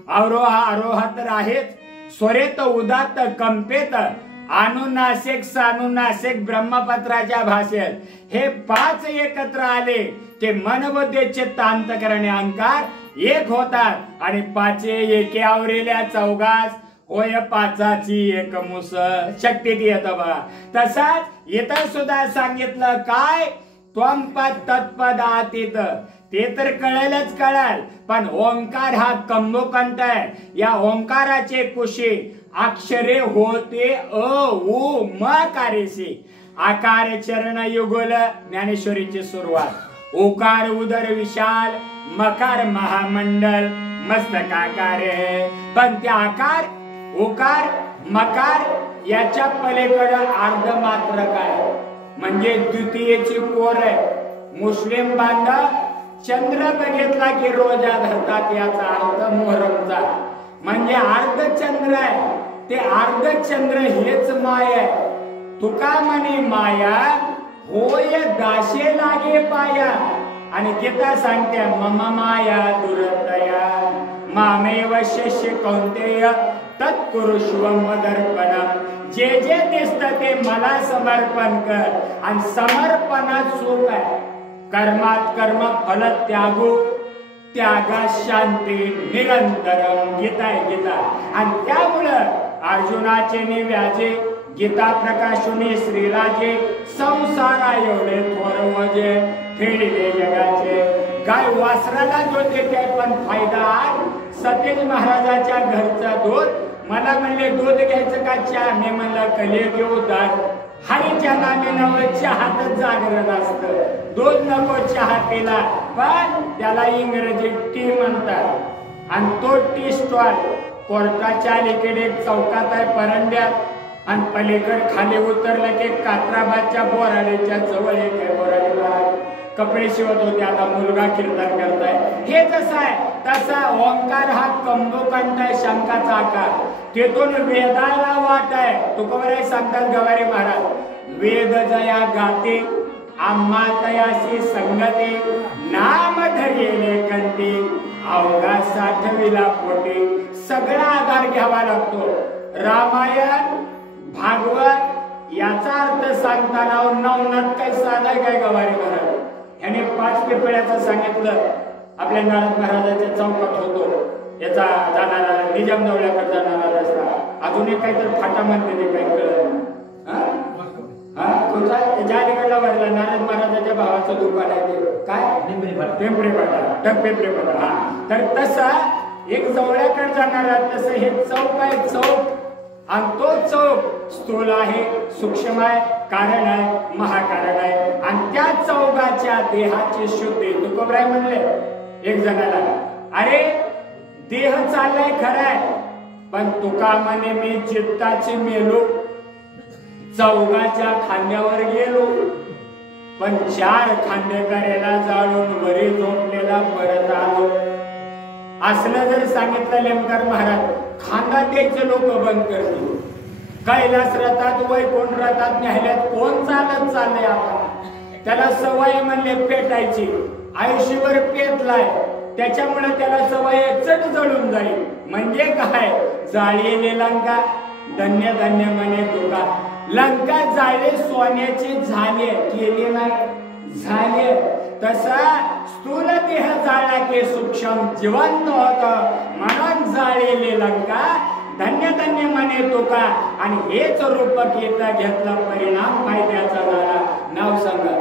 अवरोहा आरोहा तर आहेच स्वरेत उदात्त कंपेत अनुनासिक सानुनासिक ब्रह्मपत्राच्या भाषेत हे 5 एकत्र आले ते मन बुद्धी चित्त अंतकरणे अहंकार एक होतात आणि 5 एके आवरेल्या चौघास होय 5ची एक मुस शक्ती येतं बघा. तसाच इथं सुद्धा सांगितलं काय त्वंपद तत्पद आतीत ते तर कळेलच कळाल पण ओंकार हा कंबुकंठ आहे. या ओंकाराचे कुशी अक्षरे होते अ उ म कारेसी आकार चरण युगल ज्ञानेश्वरीची सुरुवात ओकार उदर विशाल मकार महामंडल मस्तकाकार पण ते आकार ओकार मकार याच्या पलीकडे अर्ध मात्र काय म्हणजे द्वितीयेची कोर आहे. मुस्लिम बांधव चंद्र बघितला की रोजा धरतात याचा अर्थ मोहरमचा म्हणजे अर्ध चंद्र आहे. ते अर्ध चंद्र हेच माया तुका म्हणे माया होय दाशे लागे पाया आणि गीता सांगते मम माया दुरतया मामेव शिष्य कौंतेय तत्कुरुष्व मदर्पणम जे जे दिसत ते मला समर्पण कर आणि समर्पणात सुख आहे. कर्मात कर्म फल त्यागो त्यागा शांती निरंतरम गीता आहे गीता आणि त्यामुळं अर्जुनाचे निव्याजे गीता प्रकाशुनी श्रीराजे संसारा एवढे थोर वजे फेडले जगाचे गाय वासराला जो देते पण फायदा सतेज महाराजाच्या घरचा दूध मला म्हणले दूध घ्यायचं का चहा मी म्हणलं कलिय घेऊ दार हरीच्या नामेनं चहातच जागरण असतं दूध नको चहा पिला पण त्याला इंग्रजी टी म्हणतात आणि तो टी स्टॉल कोर्टाच्या अलीकडे चौकात आहे परंड्यात आणि पलीकडे खाली उतरलं की कात्राबादच्या बोराडीच्या जवळ एक आहे बोराडीला कपडे शिवत होते आता मुलगा कीर्तन करताय. हे जसं आहे तसा ओंकार हा कंबुकंठ आहे शंखाचा आकार तेथून वेदाला वाट आहे. तुकोबराय सांगतात गवारी महाराज वेद जया गाते आम्हा तयासी संगते नाम धरिले कंठी अवघा साठविला पोटे सगळा आधार घ्यावा लागतो. रामायण भागवत याचा अर्थ सांगताना नवनाथ काय साधा काय गवारी महाराज याने 5 पिपळ्याचं सांगितलं आपल्या नारद महाराजाच्या चौकात होतो याचा जाणारा निजामदौल्याकडे जाणारा रस्ता, अजून एक काहीतरी फाटा म्हणते ते काही कळत तुमचा त्याच्या अलीकडला भरला नारायण महाराजांच्या भावाचं दुकान आहे ते काय पिंपरी फाटा. हा तर तसा एक जवळ्याकडे जाणारा तसं हे चौक आहे चौक, आणि तो चौक स्थूल आहे, सूक्ष्म आहे, कारण आहे, महाकारण आहे, आणि त्या चौकाच्या देहाची शुद्धी तुकोबराय म्हणले एक जणाला, अरे देह चाललाय खराय पण तुका म्हणे मी चित्ताची मेलो, चौगाच्या खांद्यावर गेलो पण 4 खांदेकऱ्याला जाळून वरी झोपलेला परत आलो. असलं जर सांगितलं लेमकर महाराज, खांदा द्यायचे लोक बंद करतील. कैलास रथात वैकुंठ रथात न्यायल्यात कोण चालत चाललंय आपण, त्याला सवय म्हणले पेटायची, आयुष्यभर पेटलाय त्याच्यामुळे त्याला सवय चट जळून जाईल. म्हणजे काय, जाळलेले लंका धन्य धन्य म्हणे तुका, लंका जाळे सोन्याचे झाले, केले नाही झाले. तसा स्थूल देह जाळला की सूक्ष्म जिवंत होत, म्हणून जाळलेले लंका धन्य धन्य म्हणे तुका. आणि हेच रूपक घेतला परिणाम फायद्याचा झाला. नाव सांगा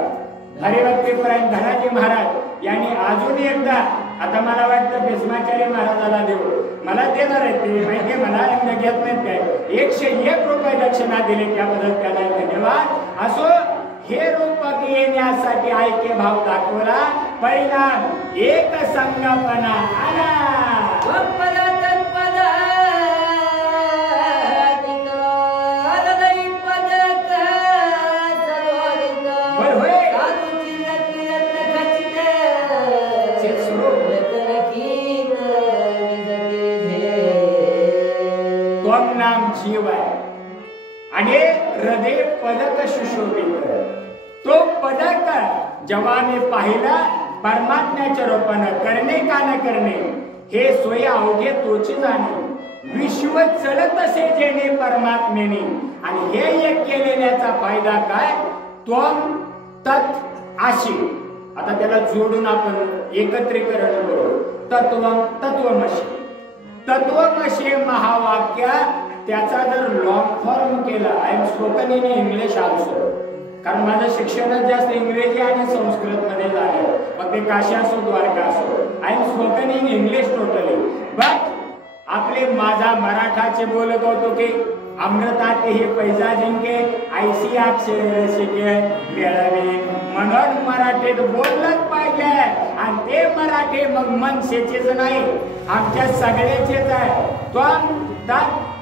हरिभक्तीपरायण धनाजी महाराज यांनी अजून एकदा, आता मला वाटतं भीष्माचार्य महाराजाला देऊ, मला देणार आहे ते माहिती, मला घेत नाहीत काय, 101 रुपये दक्षिणा दिले त्याबद्दल त्याला धन्यवाद असो. हे रूपक येण्यासाठी ऐके भाव दाखवला, परिणाम एक संगपना आला. नाम जीव आहे आणि हृदय पदक सुशोभित. तो पदक जेव्हा मी पाहिला परमात्म्याच्या रूपानं, करणे का न करणे हे सोय अवघे तोची जाणे, विश्व चलत असे जेणे परमात्मेने. आणि हे एक केलेल्याचा फायदा काय, त्वम तत् आशी. आता त्याला जोडून आपण एकत्रीकरण करू, तत्वम तत्वमशी. तत्वमशी महावाक्य त्याचा जर लॉंग फॉर्म केला, I am spoken in English also, कारण माझं शिक्षणच जास्त इंग्रजी आणि संस्कृत मध्ये झालं, मग ते काशी असो द्वारका असो, I am spoken in English totally. But आपले माझा मराठाचे बोलत होतो की अमृतात हे पैजा जिंके, ऐशी अक्षरे शिके मिळावे, म्हणून मराठीत बोललंच पाहिजे. आणि ते मराठी मग मनसेचेच नाही, आमच्या सगळ्याचेच आहे.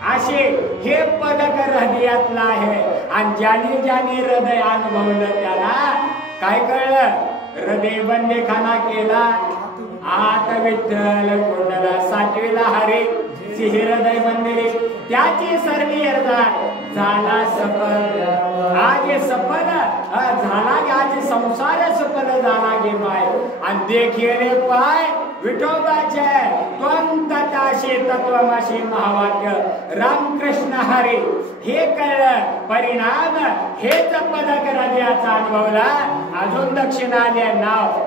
असे हे पदक हृदयातलं आहे. आणि ज्याने ज्याने हृदय अनुभवलं त्याला काय कळलं, हृदय बंदेखाना केला आत विठ्ठल कोंडला, 7वीला हरी हृदय मंदिरे त्याची सर्वी झाला सफल. आज सफल झाला, आज संसार सफल झाला गे पाय. आणि देखील रे पाय विठोबाचे त्वं तथाशी तत्वमशी महावाक्य रामकृष्ण हरी. हे कळलं, परिणाम हेच पदक हृदयाचा अनुभवला. अजून दक्षिणा आल्या, नाव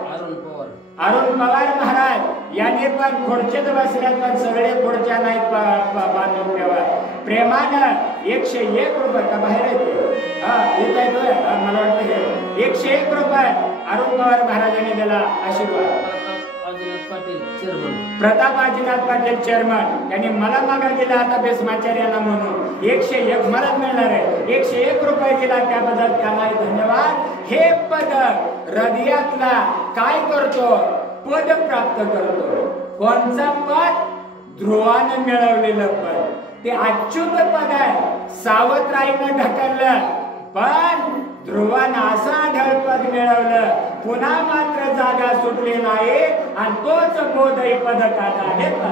अरुण पवार महाराज यांनी पण खुर्चीत बसल्यात, पण सगळे खुर्च्या नाहीत बांधून ठेवा. प्रेमानं 101 रुपये का बाहेर येते मला वाटतं हे 101 रुपये अरुण पवार महाराजांनी दिला आशीर्वाद. प्रताप आजीनाथ पाटील चेअरमन त्यांनी मला मागा दिला आता भीष्माचार्यांना म्हणून 101 मला मिळणार आहे, 101 रुपये दिला, त्याबद्दल त्यांना धन्यवाद. हे पद हृदयातला काय करतो, पद प्राप्त करतो. कोणचं पद, ध्रुवानं मिळवलेलं पद, ते अच्युत पद आहे. सावत्राईनं ढकललं पण ध्रुवानं असं आढळ पद मिळवलं, पुन्हा मात्र जागा सुटली नाही. आणि तोच बोधई पदकाचा घेतला.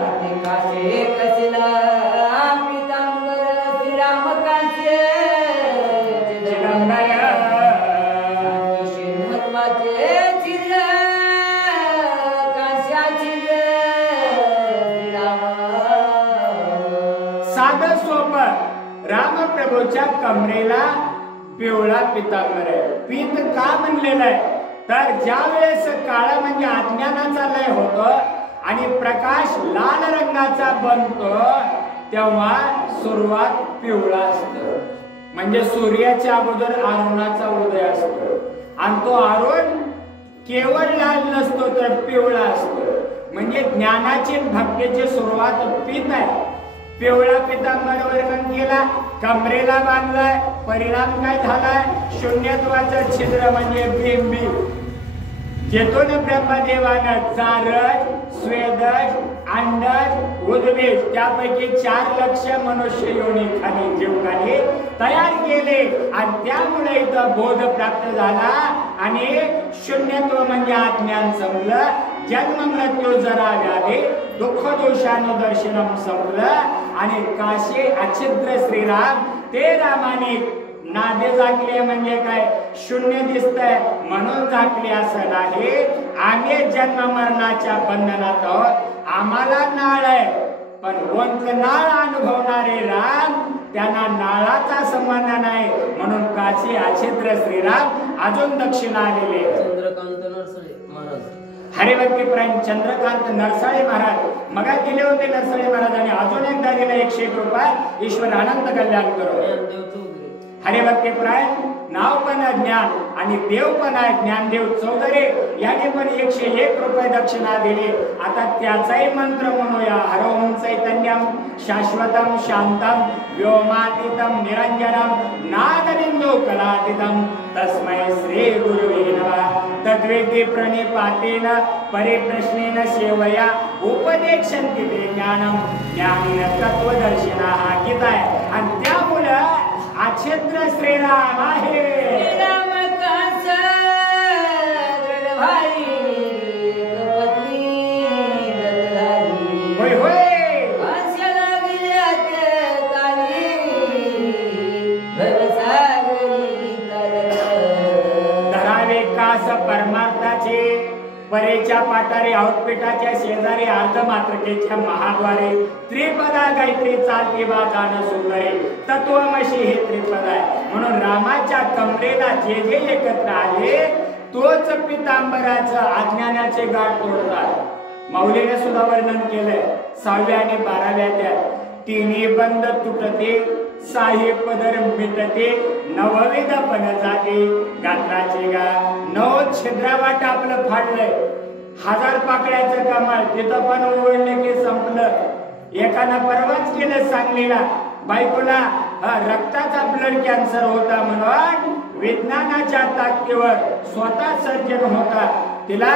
साधं सोपं रामप्रभूच्या कमरेला पिवळा पितांबर आहे. पीत का म्हणलेलं आहे तर ज्या वेळेस काळा म्हणजे अज्ञानाचा लय होतो आणि प्रकाश लाल रंगाचा बनतो तेव्हा सुरुवात पिवळा असतो. म्हणजे सूर्याच्या अगोदर अरुणाचा उदय असतो आणि तो अरुण केवळ लाल नसतो तर पिवळा असतो. म्हणजे ज्ञानाची भक्तीची सुरुवात पीत आहे. पिवळा पितांबर वर्णन केला, कमरेला बांधलाय, परिणाम काय झालाय? शून्यत्वाचं छिद्र म्हणजे बिंबी, जेथून ब्रह्मदेवानं चारज, स्वेदज, अंडज, उद्भिज त्यापैकी 4 लक्ष मनुष्य योनी खाली जीवकाने तयार केले आणि त्यामुळे इथं बोध प्राप्त झाला आणि शून्यत्व म्हणजे अज्ञान संपलं, जन्म मृत्यू जरा व्याधी दुःख दोषानुदर्शनम संपलं आणि काशी अछिद्र श्रीराम ते रामाने नादे झाकले. म्हणजे काय? शून्य दिसतंय म्हणून झाकले असं नाही. आम्ही जन्म मरणाच्या बंधनात आहोत. आम्हाला नाळ आहे पण वंक नाळ अनुभवणारे राम त्यांना नाळाचा संबंध नाही म्हणून काशी अछिद्र श्रीराम अजून दक्षिण आलेले. चंद्रकांत नरसळे महाराज, हरिभक्तीपरायण चंद्रकांत नरसाळे महाराज मग दिले होते. नरसाळे महाराजांनी अजून एकदा दिले 101 रुपये. ईश्वर आनंद कल्याण करो. ज्ञानदेव चौधरी, हरिभक्तीपरायण नाव पण ज्ञान आणि देव पण आहे. ज्ञानदेव चौधरी याने पण 101 रुपये दक्षिणा दिली. आता त्याचाही मंत्र म्हणूया. हरओम चैतन्यम शाश्वतम शांतम व्योमातीतम निरंजनम नादबिंदू कलातीतम तस्मै श्री गुरुवे नमः. तद्वेदी प्रणिपातेन परिप्रश्नेन सेवया उपदेक्षन्ति ते ज्ञानम ज्ञानेन तत्वदर्शिनः. गीता आहे आणि त्यामुळं अछिद्र श्रीराम आहे. राम काचा भाई पत्नी रतधारी होय होय आशा लागल्या त्या काली भवसागरी तरंग. धरावे कास परमार्थाचे परेच्या पाटारे आउटपिटाच्या शेजारी अर्धमात्रकेच्या महाद्वारे त्रिपदा गायत्री चालती वाजान सुंदरे तत्वमशी हे त्रिपद आहे. म्हणून रामाच्या कमरेला जे जे एकत्र आले तोच पितांबराचं अज्ञानाचे गाठ तोडतात. मौलीने सुद्धा वर्णन केलंय 6व्या आणि 12व्या अध्यायात. तिन्ही बंद तुटते साहे पदर मिटते नवविध पण जाते गात्राचे गा. 9 छिद्रावाट आपलं फाडलंय. 1000 पाकळ्याचं कमाल तिथं पण उघडलं की संपलं. एकानं परवाच केलं सांगलीला बायकोला रक्ताचा ब्लड कॅन्सर होता म्हणून विज्ञानाच्या ताकदीवर स्वतः सर्जन होता. तिला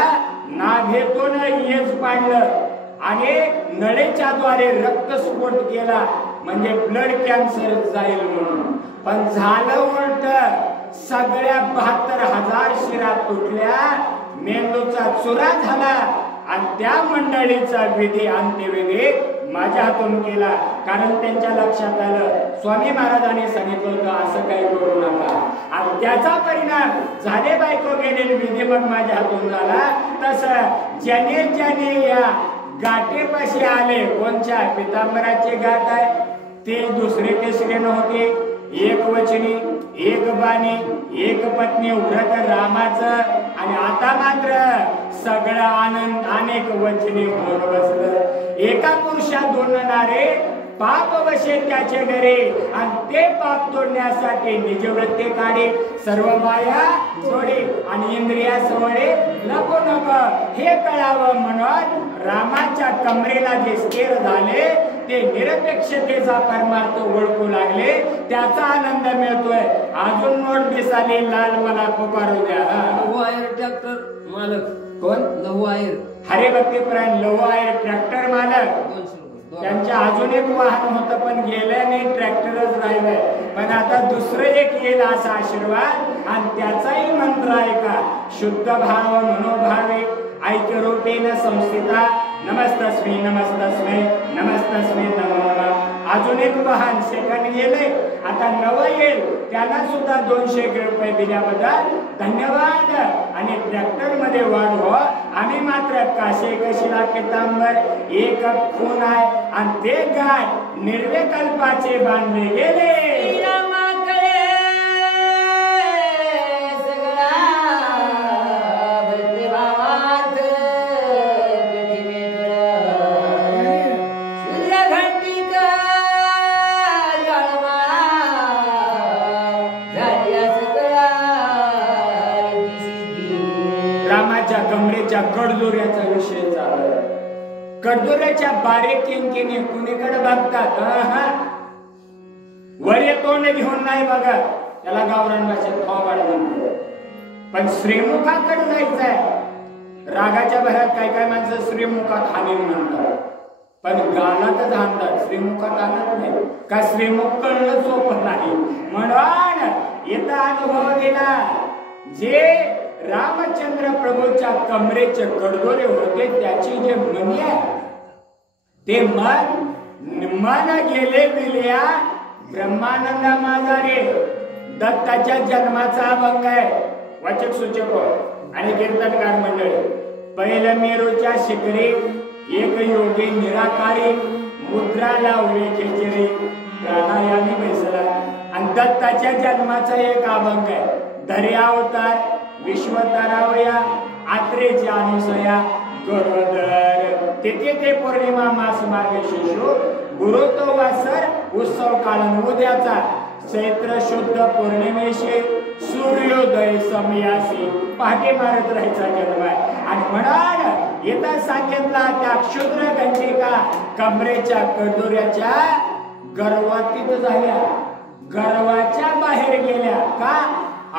नाभेतून येज पाडलं आणि नळीच्या द्वारे रक्तस्फोट केला म्हणजे ब्लड कॅन्सर जाईल म्हणून. पण झालं उलट. सगळ्या 72,000 शिरा तुटल्या, मेंदूचा चुरा झाला आणि त्या मंडळीचा विधी अंत्यविधी माझ्या हातून केला. कारण त्यांच्या लक्षात आलं स्वामी महाराजांनी सांगितलं होतं असं काही करू नका आणि त्याचा परिणाम झाले. बायको गेलेले विधी मग माझ्या हातून झाला. तसं ज्याने ज्याने या गाठेपाशी आले, कोणच्या पितांबराची गाठ आहे ते दुसरे तिसरे नव्हते. एक वचनी, एक बाणी, एक पत्नी व्रत रामाचं आणि आता मात्र सगळं आनंद अनेक वचनी होऊन बसलं. एका पुरुषात 2 नारे पाप वशे त्याचे घरे आणि ते पाप तोडण्यासाठी निजवृत्ती काढे सर्व माया सोडे आणि इंद्रिया सोडे नको नको हे कळावं म्हणून रामाच्या कमरेला जे स्थिर झाले ते निरपेक्षतेचा परमार्थ ओळखू लागले. त्याचा आनंद मिळतोय. अजून नोट दिसाली लाल मला पुकारू द्या. लहू आयर ट्रॅक्टर मालक कोण? लहू आयर. हरिभक्तीपरायण लहू आयर ट्रॅक्टर मालक. 200 रुपये. त्यांच्या अजून एक वाहन होतं पण गेलं नाही, ट्रॅक्टरच राहिलंय. पण आता दुसरं एक येईल असा आशीर्वाद आणि त्याचाही मंत्र ऐका. शुद्ध भाव मनोभावे ऐक्यरूपेण संस्थिता नमस्तस्मै नमस्तस्मै नमस्तस्मै नमो नमः. अजून एक वाहन सेकंड गेले, आता नवं येईल. त्याला सुद्धा 200 रुपये दिल्याबद्दल धन्यवाद. आणि ट्रॅक्टर मध्ये वाढ हो. आम्ही मात्र काशे कशीला पितांबर एक खून आहे आणि ते गाय निर्विकल्पाचे बांधले गेले. माझ्या कमरेच्या कडदोऱ्याचा विषय चालू आहे. कडदोऱ्याच्या बारीक किंकिणी कुणीकडे बघतात? वर तोंड घेऊन नाही बघा, त्याला गावरान भाषेत थोबाड म्हणतो. पण श्रीमुखाकडे जायचंय. रागाच्या भरात काय काय माणसं श्रीमुखात हानी म्हणतात, पण गालातच आणतात, श्रीमुखात आणत नाही. का श्रीमुख कळणं सोपं नाही. म्हणून इथं अनुभव दिला, जे रामचंद्र प्रभूच्या कमरेचे कडदोरे होते त्याची जे मनी आहे ते मन गेले विल्या ब्रह्मानंद माजारे. दत्ताच्या जन्माचा अभंग आहे. वाचक सूचक आणि कीर्तनकार मंडळी. पहिलं मेरूच्या शिखरी एक योगी निराकारी मुद्रा लावली खेचरी प्राणायामी बैसला. आणि दत्ताच्या जन्माचा एक अभंग आहे. धर्या अवतार विश्वतरावया आत्रेची अनुसया गरोदर तिथे ते पौर्णिमा मास मार्ग शिशु गुरुत्व वासर उत्सव काळन उद्याचा चैत्र शुद्ध पौर्णिमेशी सूर्योदय समयासी पहाटे मारत राहायचा जन्म आहे. आणि म्हणून इथं सांगितला त्या क्षुद्र गंजिका कमरेच्या कडदोऱ्याच्या गर्वातीत झाल्या, गर्वाच्या बाहेर गेल्या. का?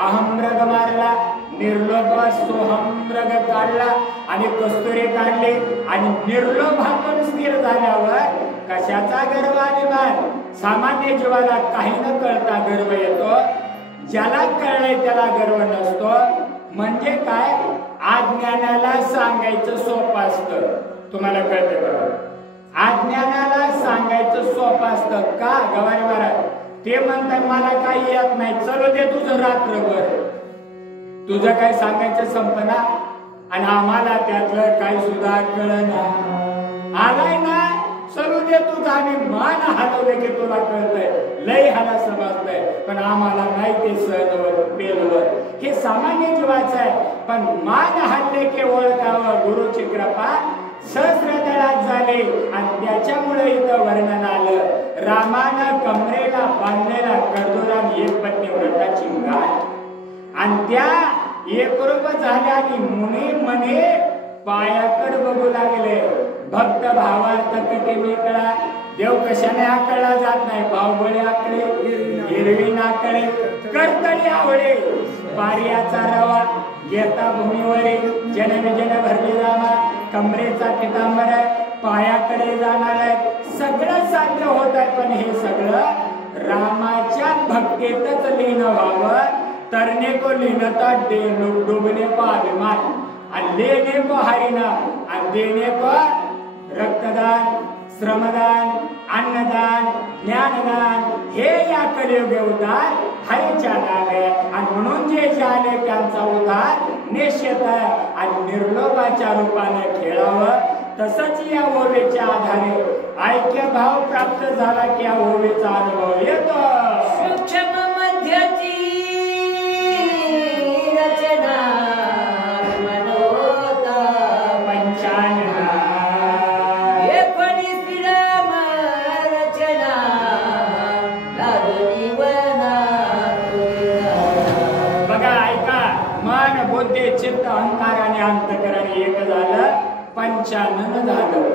अहमृग मारला, निर्लोभ सोहमृग काढला आणि कस्तुरी काढले. आणि निर्लोभातून स्थिर झाल्यावर कशाचा गर्व अभिमान? सामान्य जीवाला काही न कळता गर्व येतो, ज्याला कळलंय त्याला गर्व नसतो. म्हणजे काय? अज्ञानाला सांगायचं सोपं असतं. तुम्हाला कळतं बरोबर? अज्ञानाला सांगायचं सोपं असतं. का? गवारी महाराज ते म्हणतात मला काही येत नाही, चलो दे तुझं रात्रभर, तुझं काय सांगायचं संपना. आणि आम्हाला त्यातलं काही सुद्धा कळना. आलाय ना, चलू दे तुझं. आम्ही मान हलवले की तुला कळतंय, लय हाला समजतंय, पण आम्हाला नाही ते सहनवर पेलवर. हे सामान्य जीवाचं आहे. पण मान हल्ले की ओळखावं गुरुची कृपा सहस्रदळात झाले. आणि त्याच्यामुळे इथं वर्णन आलं, रामानं कमरेला बांधलेला कडदोरा एक पत्नी व्रताची गाठ. आणि त्या एकरूप झाल्या आणि मुनी मने पायाकड बघू लागले. भक्त भावार्थ कटी मिळला. देव कशाने आकळला जात नाही. बाहुबळी आकडे, हिरवी नाकडे, कर्तळी आवडे, पारियाचा रवा घेता भूमीवरे, जनविजन भरले रामा, कमरेचा पितांबर आहे, पायाकडे जाणार आहे. सगळं साध्य होत आहे, पण हे सगळं रामाच्या भक्तीतच लीन व्हावं. तरने को लीनता डुबने को अभिमान, आणि लेने को हरिना, आणि देने को रक्तदान, श्रमदान, अन्नदान, ज्ञानदान, हे या कलियुगे उद्धार हरीच्या नावे. आणि म्हणून जे झाले त्यांचा उद्धार निश्चित आहे. आणि निर्लोभाच्या रूपाने खेळावं. तसंच या ओवेच्या आधारे ऐक्य भाव प्राप्त झाला की या ओवेचा अनुभव येतो. सूक्ष्म मध्याची रचना मनोता पंचानना एकोणीस राम रचना लादुनिवना. बघा, ऐका. मन, बुद्धी, चित्त, अहंकार आणि अंतःकरण एक झालं, पंचानन झालं.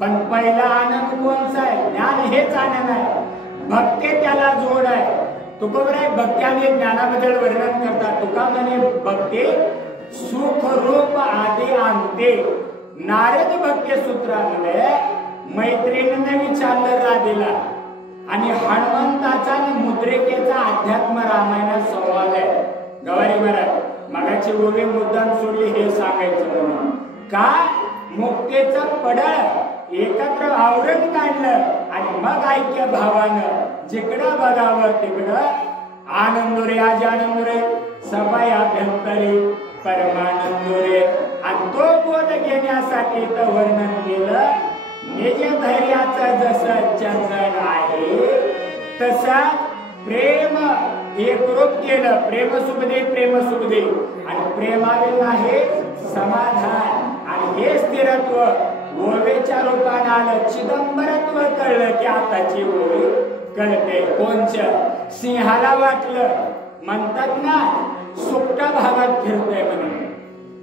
पण पहिला आनंद कोणचा आहे? ज्ञान हेच आनंद आहे. भक्ती त्याला जोड आहे. तुकोबराय भक्ती आणि ज्ञानाबद्दल वर्णन करतात. तुका म्हणे भक्ती सुख रूप आदी आणते. नारद भक्ती सूत्रामध्ये मैत्रिणीने विचारलं राधेला, आणि हनुमंताचा आणि मुद्रिकेचा अध्यात्म रामायणात संवाद आहे. गवारी महाराज मगाची ओवी मुद्दाम सोडली हे सांगायचं म्हणून. का? मुक्तीचं पडळ एकत्र आवरण काढलं आणि मग ऐक्य भावानं जिकडं बघावं तिकडं आनंदोरे आज आनंदोरे सबाई अभ्यंतरी परमानंदोरे. आणि तो बोध घेण्यासाठी तर वर्णन केलं. निज धैर्याचं जसं चंदन आहे तसं प्रेम एकरूप केलं. प्रेम सुख दे, प्रेम सुख दे. आणि प्रेमाविन आहे समाधान. आणि हे स्थिरत्व ओवेच्या रूपाने आलं. चिदंबरत्व कळलं की आताची ओवी कळते. कोणच? सिंहाला वाटलं, म्हणतात ना सुकटा भागात फिरतोय म्हणून.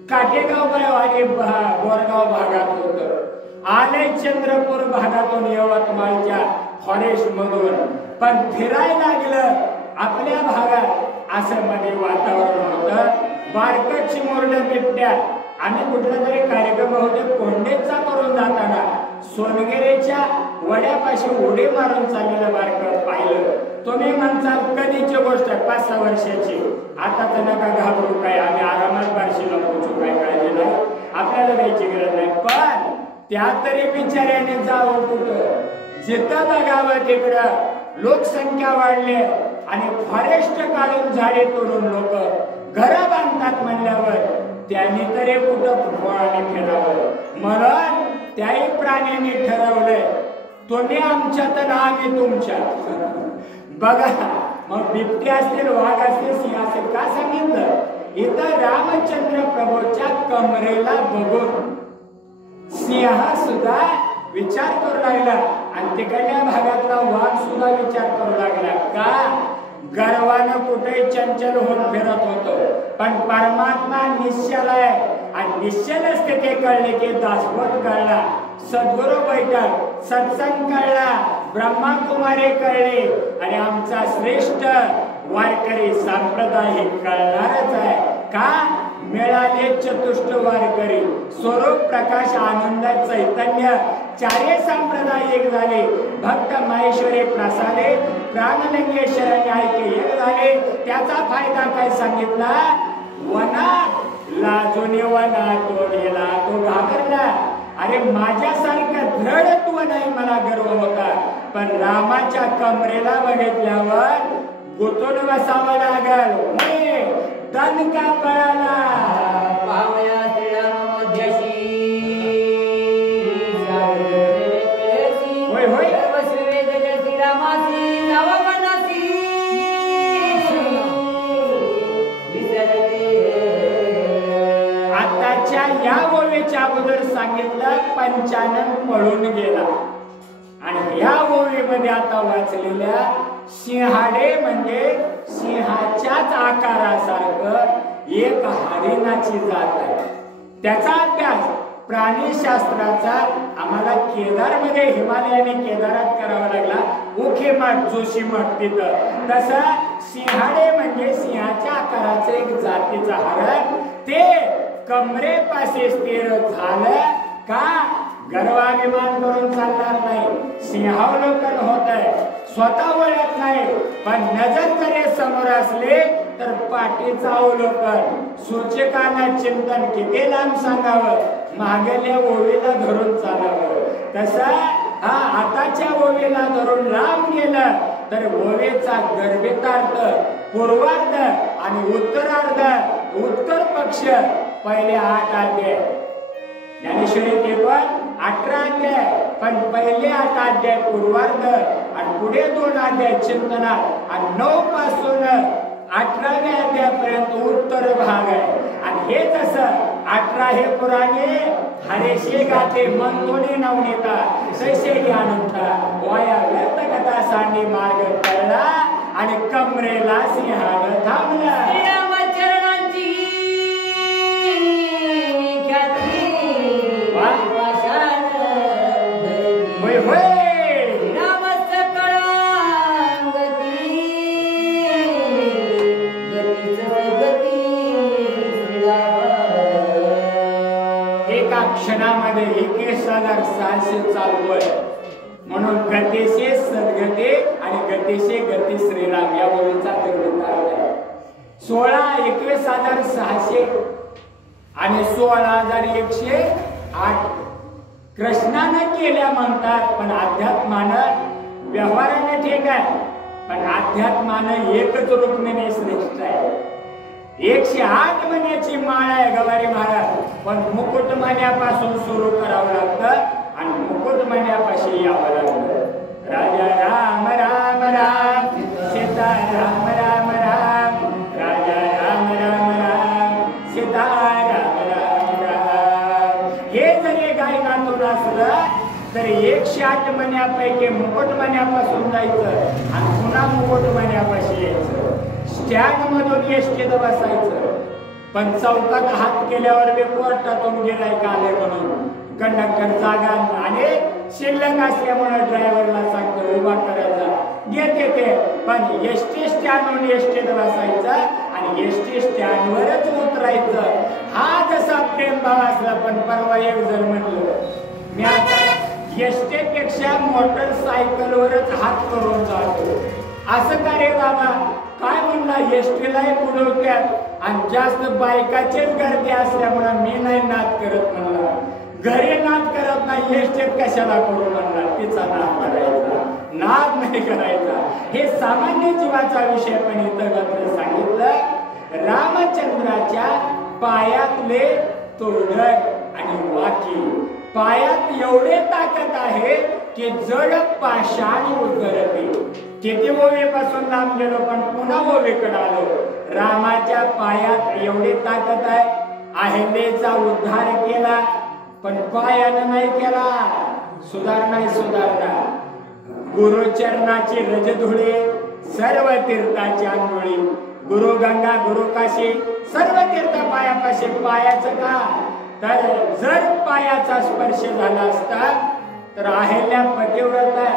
काटेगाव आणि बोरगाव भागात होत आलंय चंद्रपूर भागातून यवतमाळच्या फॉरेस्ट मधून पण फिरायला लागलं आपल्या भागात असं मध्ये वातावरण होतं बारकट चिमुरड बिबट्या आम्ही कुठला तरी कार्यक्रम होते कोंडेचा करून जाताना सोनगिरीच्या वड्यापाशी उडी मारून चाललेलं बारकट पाहिलं तुम्ही म्हणसाल कधीची गोष्ट आहे 5-6 वर्षाची आता तर नका घाबरू काय आम्ही आरामात बारशीला पोहोचू काय काळजी नाही आपल्याला द्यायची गरज नाही पण त्या तरी बिचाऱ्याने जावं कुठं जिथं बघावं तिकडं लोकसंख्या वाढली आणि फॉरेस्ट काढून झाडे तोडून लोक घरं बांधतात म्हणल्यावर त्यांनी तरी कुठं फुटबॉलाने फिरावं म्हणून त्याही प्राण्यांनी ठरवलंय तुम्ही आमच्यात आणि आम्ही तुमच्यात बघा मग बिबटे असतील वाघ असतील सिंह असेल का सांगितलं इथं रामचंद्र प्रभूच्या कमरेला बघून सिंह सुद्धा विचार करू लागला आणि तिकडल्या भागातला वाघ सुद्धा विचार करू लागला का गर्वानं कुठे चंचल होऊन फिरत होतो पण परमात्मा निश्चल आहे आणि निश्चल असते ते कळले की दासबोध कळला सद्गुरु बैठक सत्संग कळला ब्रह्माकुमारी कळले आणि आमचा श्रेष्ठ वारकरी संप्रदाय कळणारच आहे का मिळाले चतुष्ट वारकरी स्वरूप प्रकाश आनंद चैतन्य चारे संप्रदाय एक झाले भक्त महेश्वरी प्रसादे प्राणलिंगेश्वर ऐके एक झाले त्याचा फायदा काय सांगितला वनात लाजून वनात तो गेला तो घाबरला अरे माझ्यासारखं दृढत्व नाही मला गर्व होता पण रामाच्या कमरेला बघितल्यावर गुतून बसावं लागल दणका पळाला पावया श्रीरामध्यशी होय होय श्रीरामासी नवमनसी आताच्या या ओवीच्या अगोदर सांगितलं पंचानन पळून गेला आणि या ओवीमध्ये आता वाचलेल्या सिंहाडे म्हणजे सिंहाच्याच आकारासारखं एक हरिणाची जात आहे त्याचा अभ्यास प्राणीशास्त्राचा आम्हाला केदारमध्ये हिमालयाने केदारात करावा लागला उखे मठ जोशी मठ तिथं तसं सिंहाडे म्हणजे सिंहाच्या आकाराचं एक जातीचं हरण ते कमरेपाशी स्थिर झालं का गर्वाभिमान करून चालणार नाही सिंहावलोकन होत आहे स्वतः ओळख नाही पण नजर जरी समोर असले तर पाठीचं अवलोकन सूचकांना चिंतन किती लांब सांगावं मागल्या ओवीला धरून चालावं तसं हा आताच्या ओवीला धरून लांब गेलं तर ओवीचा गर्भितार्थ पूर्वार्ध आणि उत्तरार्ध उत्तर पक्ष पहिले 8 अध्याय ज्ञानेश्वरी ते पण 18 अध्याय पण पहिले 8 अध्याय पूर्वार्ध आणि पुढे 2 अध्याय चिंतना आणि 9 पासून 18व्या अध्यायापर्यंत उत्तर भाग आहे आणि हे तसं 18 हे पुराणे हरेशे गाते मनतोने नवनीता सैसे ज्ञानंता वाया व्यर्थ कथा सांडी मार्ग कळला आणि कमरेला सिंहानं थांबला होय होय एका क्षणामध्ये 21,600 चालू आहे म्हणून गतीशे सद्गती आणि गतीशे गती श्रीराम या ओळीचा निर्धार आहे 21,600 आणि 16,108 कृष्णानं केल्या म्हणतात पण अध्यात्मानं व्यवहाराने ठीक आहे पण अध्यात्मानं एकच रुक्मिणी श्रेष्ठ आहे 108 महिन्याची माळ आहे गवारी महाराज पण मुकुट महिन्यापासून सुरू करावं लागतं आणि मुकुट महिन्यापाशी यावं लागतं राजा राम राम राम सीता राम राम राम राजा राम राम राम सीता राम राम राम हे जरी गायनातून असलं तर 108 महिन्यापैकी मुकुट महिन्यापासून जायचं आणि पुन्हा मुकुट महिन्यापाशी यायचं स्टँड मधून एसटीत बसायचं पण चौकात हात केल्यावर मी कोर्टातून गेलाय का आले म्हणून कंडक्टर जागा आणि शिल्लक असल्यामुळे ड्रायव्हरला सांगतो उभा करायचा घेते ते, पण एसटी स्टँडवर एसटीत बसायचं आणि एसटी स्टँडवरच उतरायचं. हा जसा प्रेम भाव असला. पण परवा एक जण म्हटलं मी आता एसटीपेक्षा मोटरसायकलवरच हात करून जातो. असं का रे बाबा? काय म्हणला एसटीलाही बुडवत्यात आणि जास्त बायकाचीच गर्दी असल्यामुळे मी नाही नाद करत म्हणला. घरी नाद करत नाही एसटीत कशाला करू म्हणला. तिचा नाद करायचा, नाद नाही करायचा. हे सामान्य जीवाचा विषय. पण इथं मात्र सांगितलं रामचंद्राच्या पायातले तोडक आणि वाकी. पायात एवढे ताकद आहे की जड पाषाण उद्गरते. किती ओवेपासून लांब गेलो पण पुन्हा ओवेकडे आलो. रामाच्या पायात एवढी ताकद आहे. अहिल्याचा उद्धार केला पण पायानं नाही केला. सुधारणा गुरुचरणाची रजधुळे सर्व तीर्थाची आंघोळी. गुरु गंगा गुरु काशी सर्व तीर्थ पायापाशी. पायाचं का? तर जर पायाचा स्पर्श झाला असता तर अहिल्या पतिव्रता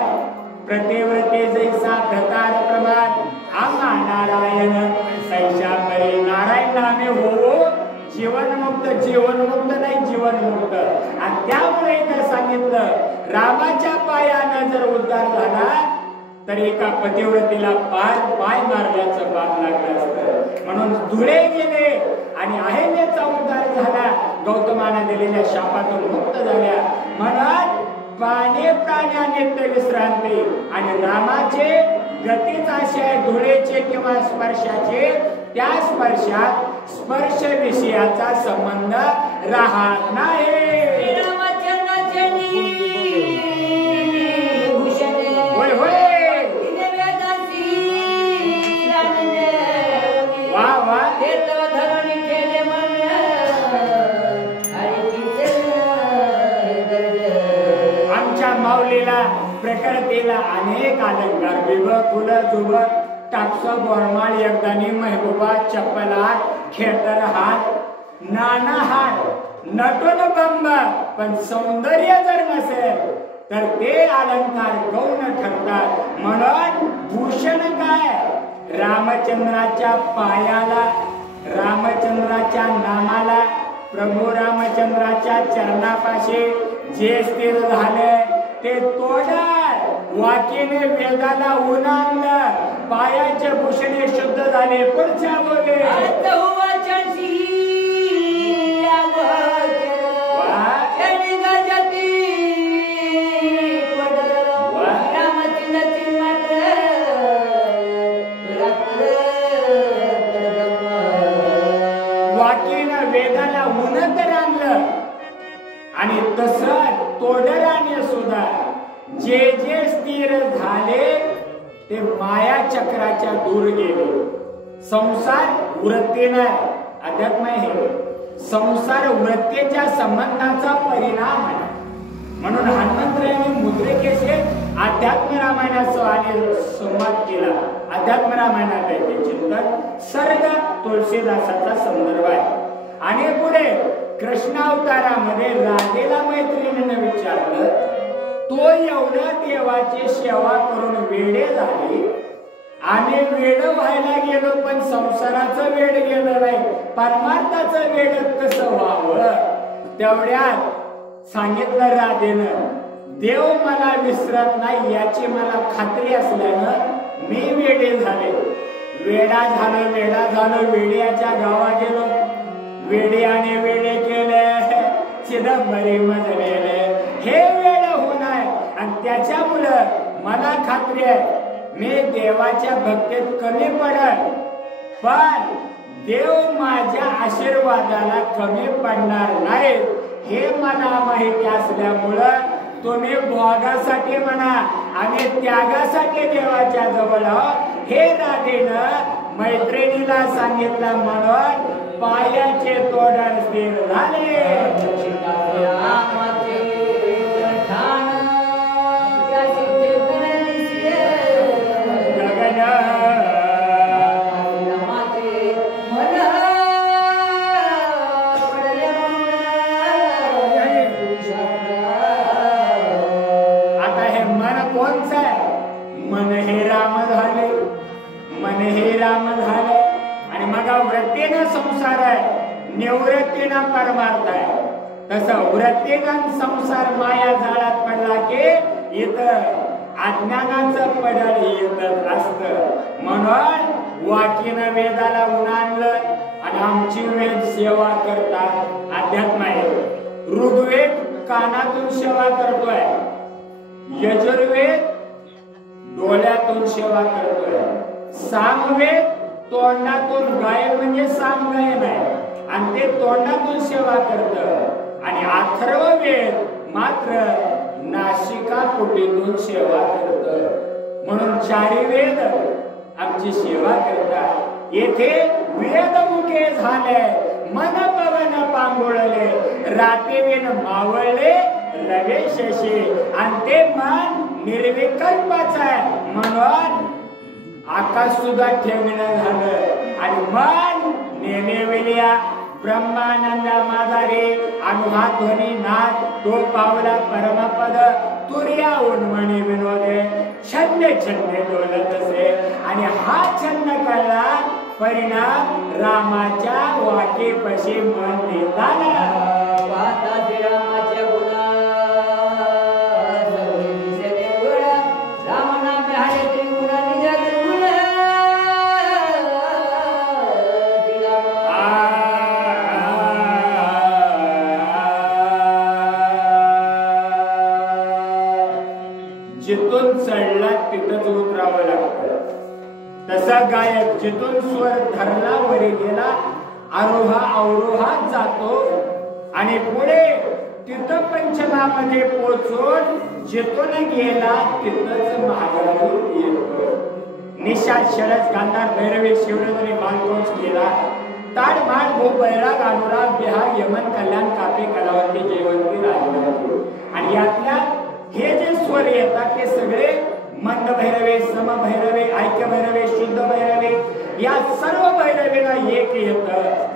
प्रतिव्रते जैसा धतार प्रमाण आम्हा नारायण सैशा परी. नारायण नामे हो जीवनमुक्त. जीवनमुक्त नाही जीवनमुक्त. आणि त्यामुळे इथं सांगितलं रामाच्या पायानं जर उद्धार झाला तर एका पतिव्रतीला पाय मारल्याचं पाप लागलं असतं. म्हणून धुळे गेले आणि अहिल्याचा उद्धार झाला. गौतमाने दिलेल्या शापातून मुक्त झाल्या. म्हणून प्राण्यानित्य विश्रांती. आणि रामाचे गतीच असे आहे धुळेचे किंवा स्पर्शाचे. त्या स्पर्शात स्पर्श विषयाचा संबंध राहत नाही. होय होय वा वा. आमच्या माऊलीला प्रकृतीला अनेक अलंकार विभव फुलं जुब टापस बोरमाळ एकदानी महबूबा चप्पल हात खेटर हात नाना हात नटून बंब. पण सौंदर्य जर नसेल तर ते अलंकार गौण ठरतात. म्हणून भूषण काय? रामचंद्राच्या पायाला, रामचंद्राच्या नामाला, प्रभू रामचंद्राच्या चरणापाशी जे स्थिर झाले ते तोडा. वाकीने वेदाला ऊन आणलं. पायाचे भूषणे शुद्ध झाले. पुढच्या बोले वाकीनं वेदाला ऊन तर आणलं आणि तसं तोडराने सुद्धा जे जे स्थिर झाले ते माया चक्राच्या दूर गेले. संसार वृत्तीने अध्यात्म आहे. संसार वृत्तीच्या संबंधाचा परिणाम आहे. म्हणून हनुमंतरायांनी मुद्रिकेचे अध्यात्म रामायणाचा आणि संवाद केला. अध्यात्म रामायणात आहे ते चिंतन. सर्ग तुळशीदासाचा संदर्भ आहे. आणि पुढे कृष्णावतारामध्ये राधेला मैत्रिणीने विचारलं तो एवढ्या देवाची सेवा करून वेडे झाले. आम्ही वेड व्हायला गेलो पण संसाराचं वेड गेलं नाही. परमार्थाचं वेड कसं व्हावं? तेवढ्यात सांगितलं राधेनं देव मला विसरत नाही याची मला खात्री असल्यानं मी वेडे झाले. वेडा झालो वेड्याच्या गावात गेलो. वेड्याने वेडे केले चिदंबरी मजलेले. हे वेड होऊन आहे आणि त्याच्यामुळं मला खात्री आहे मी देवाच्या भक्तीत कमी पडत पण देव माझ्या आशीर्वादाला कमी पडणार नाही हे मला माहिती असल्यामुळं तुम्ही भोगासाठी म्हणा आणि त्यागासाठी देवाच्या जवळ हे राधेनं मैत्रिणीला सांगितलं. म्हणून पायाचे तोडर स्थिर झाले. निवृत्तीनं परमार्थ आहे. तसं वृत्तीनं संसार माया जाळात पडला की इथं अज्ञानाचं पडळ येत असत. म्हणून वाकीनं वेदाला उन्हाळलं आणि आमची वेद सेवा करतात. अध्यात्म आहे. ऋग्वेद कानातून सेवा करतोय, यजुर्वेद डोळ्यातून सेवा करतोय, सामवेद तोंडातून गायन म्हणजे सामगायन आहे आणि ते तोंडातून सेवा करत आणि अथर्ववेद मात्र नासिका पोटीतून सेवा करत. म्हणून चारी वेद आमची सेवा करतात. येथे वेदमुखे झाले मन पवन पांगोळले, रातेविन मावळले रवे शशी आणि ते मन निर्विकल्पच आहे. म्हणून आकाश सुद्धा ठेवणं झालं आणि मन नेनेवेल्या ब्रह्मानंद माधारे अनुहा ध्वनी नाद तो पावला परमपद तुर्या उन्मणी विनोदे छंद छंद डोलत असे. आणि हा छंद कळला परिणाम रामाच्या वाटेपशी मन देताना वाहता श्रीरामाच्या गुणा सर्व दिशेने गोळा रामनामे हरे त्रिगुण निज निर्गुण जिथून चढला तिथंच उतरावं लागतं. तसा गायक जिथून स्वर धरला वरी गेला आरोहा अवरोहात जातो आणि पुढे तिथं पंचमामध्ये पोहोचून जिथून गेला तिथंच महागारून येतो. निषाद शरद गांधार भैरवी शिवरंजनी बालकोच केला ताड माड भो बैराग अनुराग बिहाग यमन कल्याण कापे कलावंती जयवंती राजवंती. आणि यातल्या हे जे स्वर येतात ते सगळे मंद भैरवे, सम भैरवे, ऐक्य भैरवे, शुद्ध भैरवे या सर्व भैरवेला एक येत.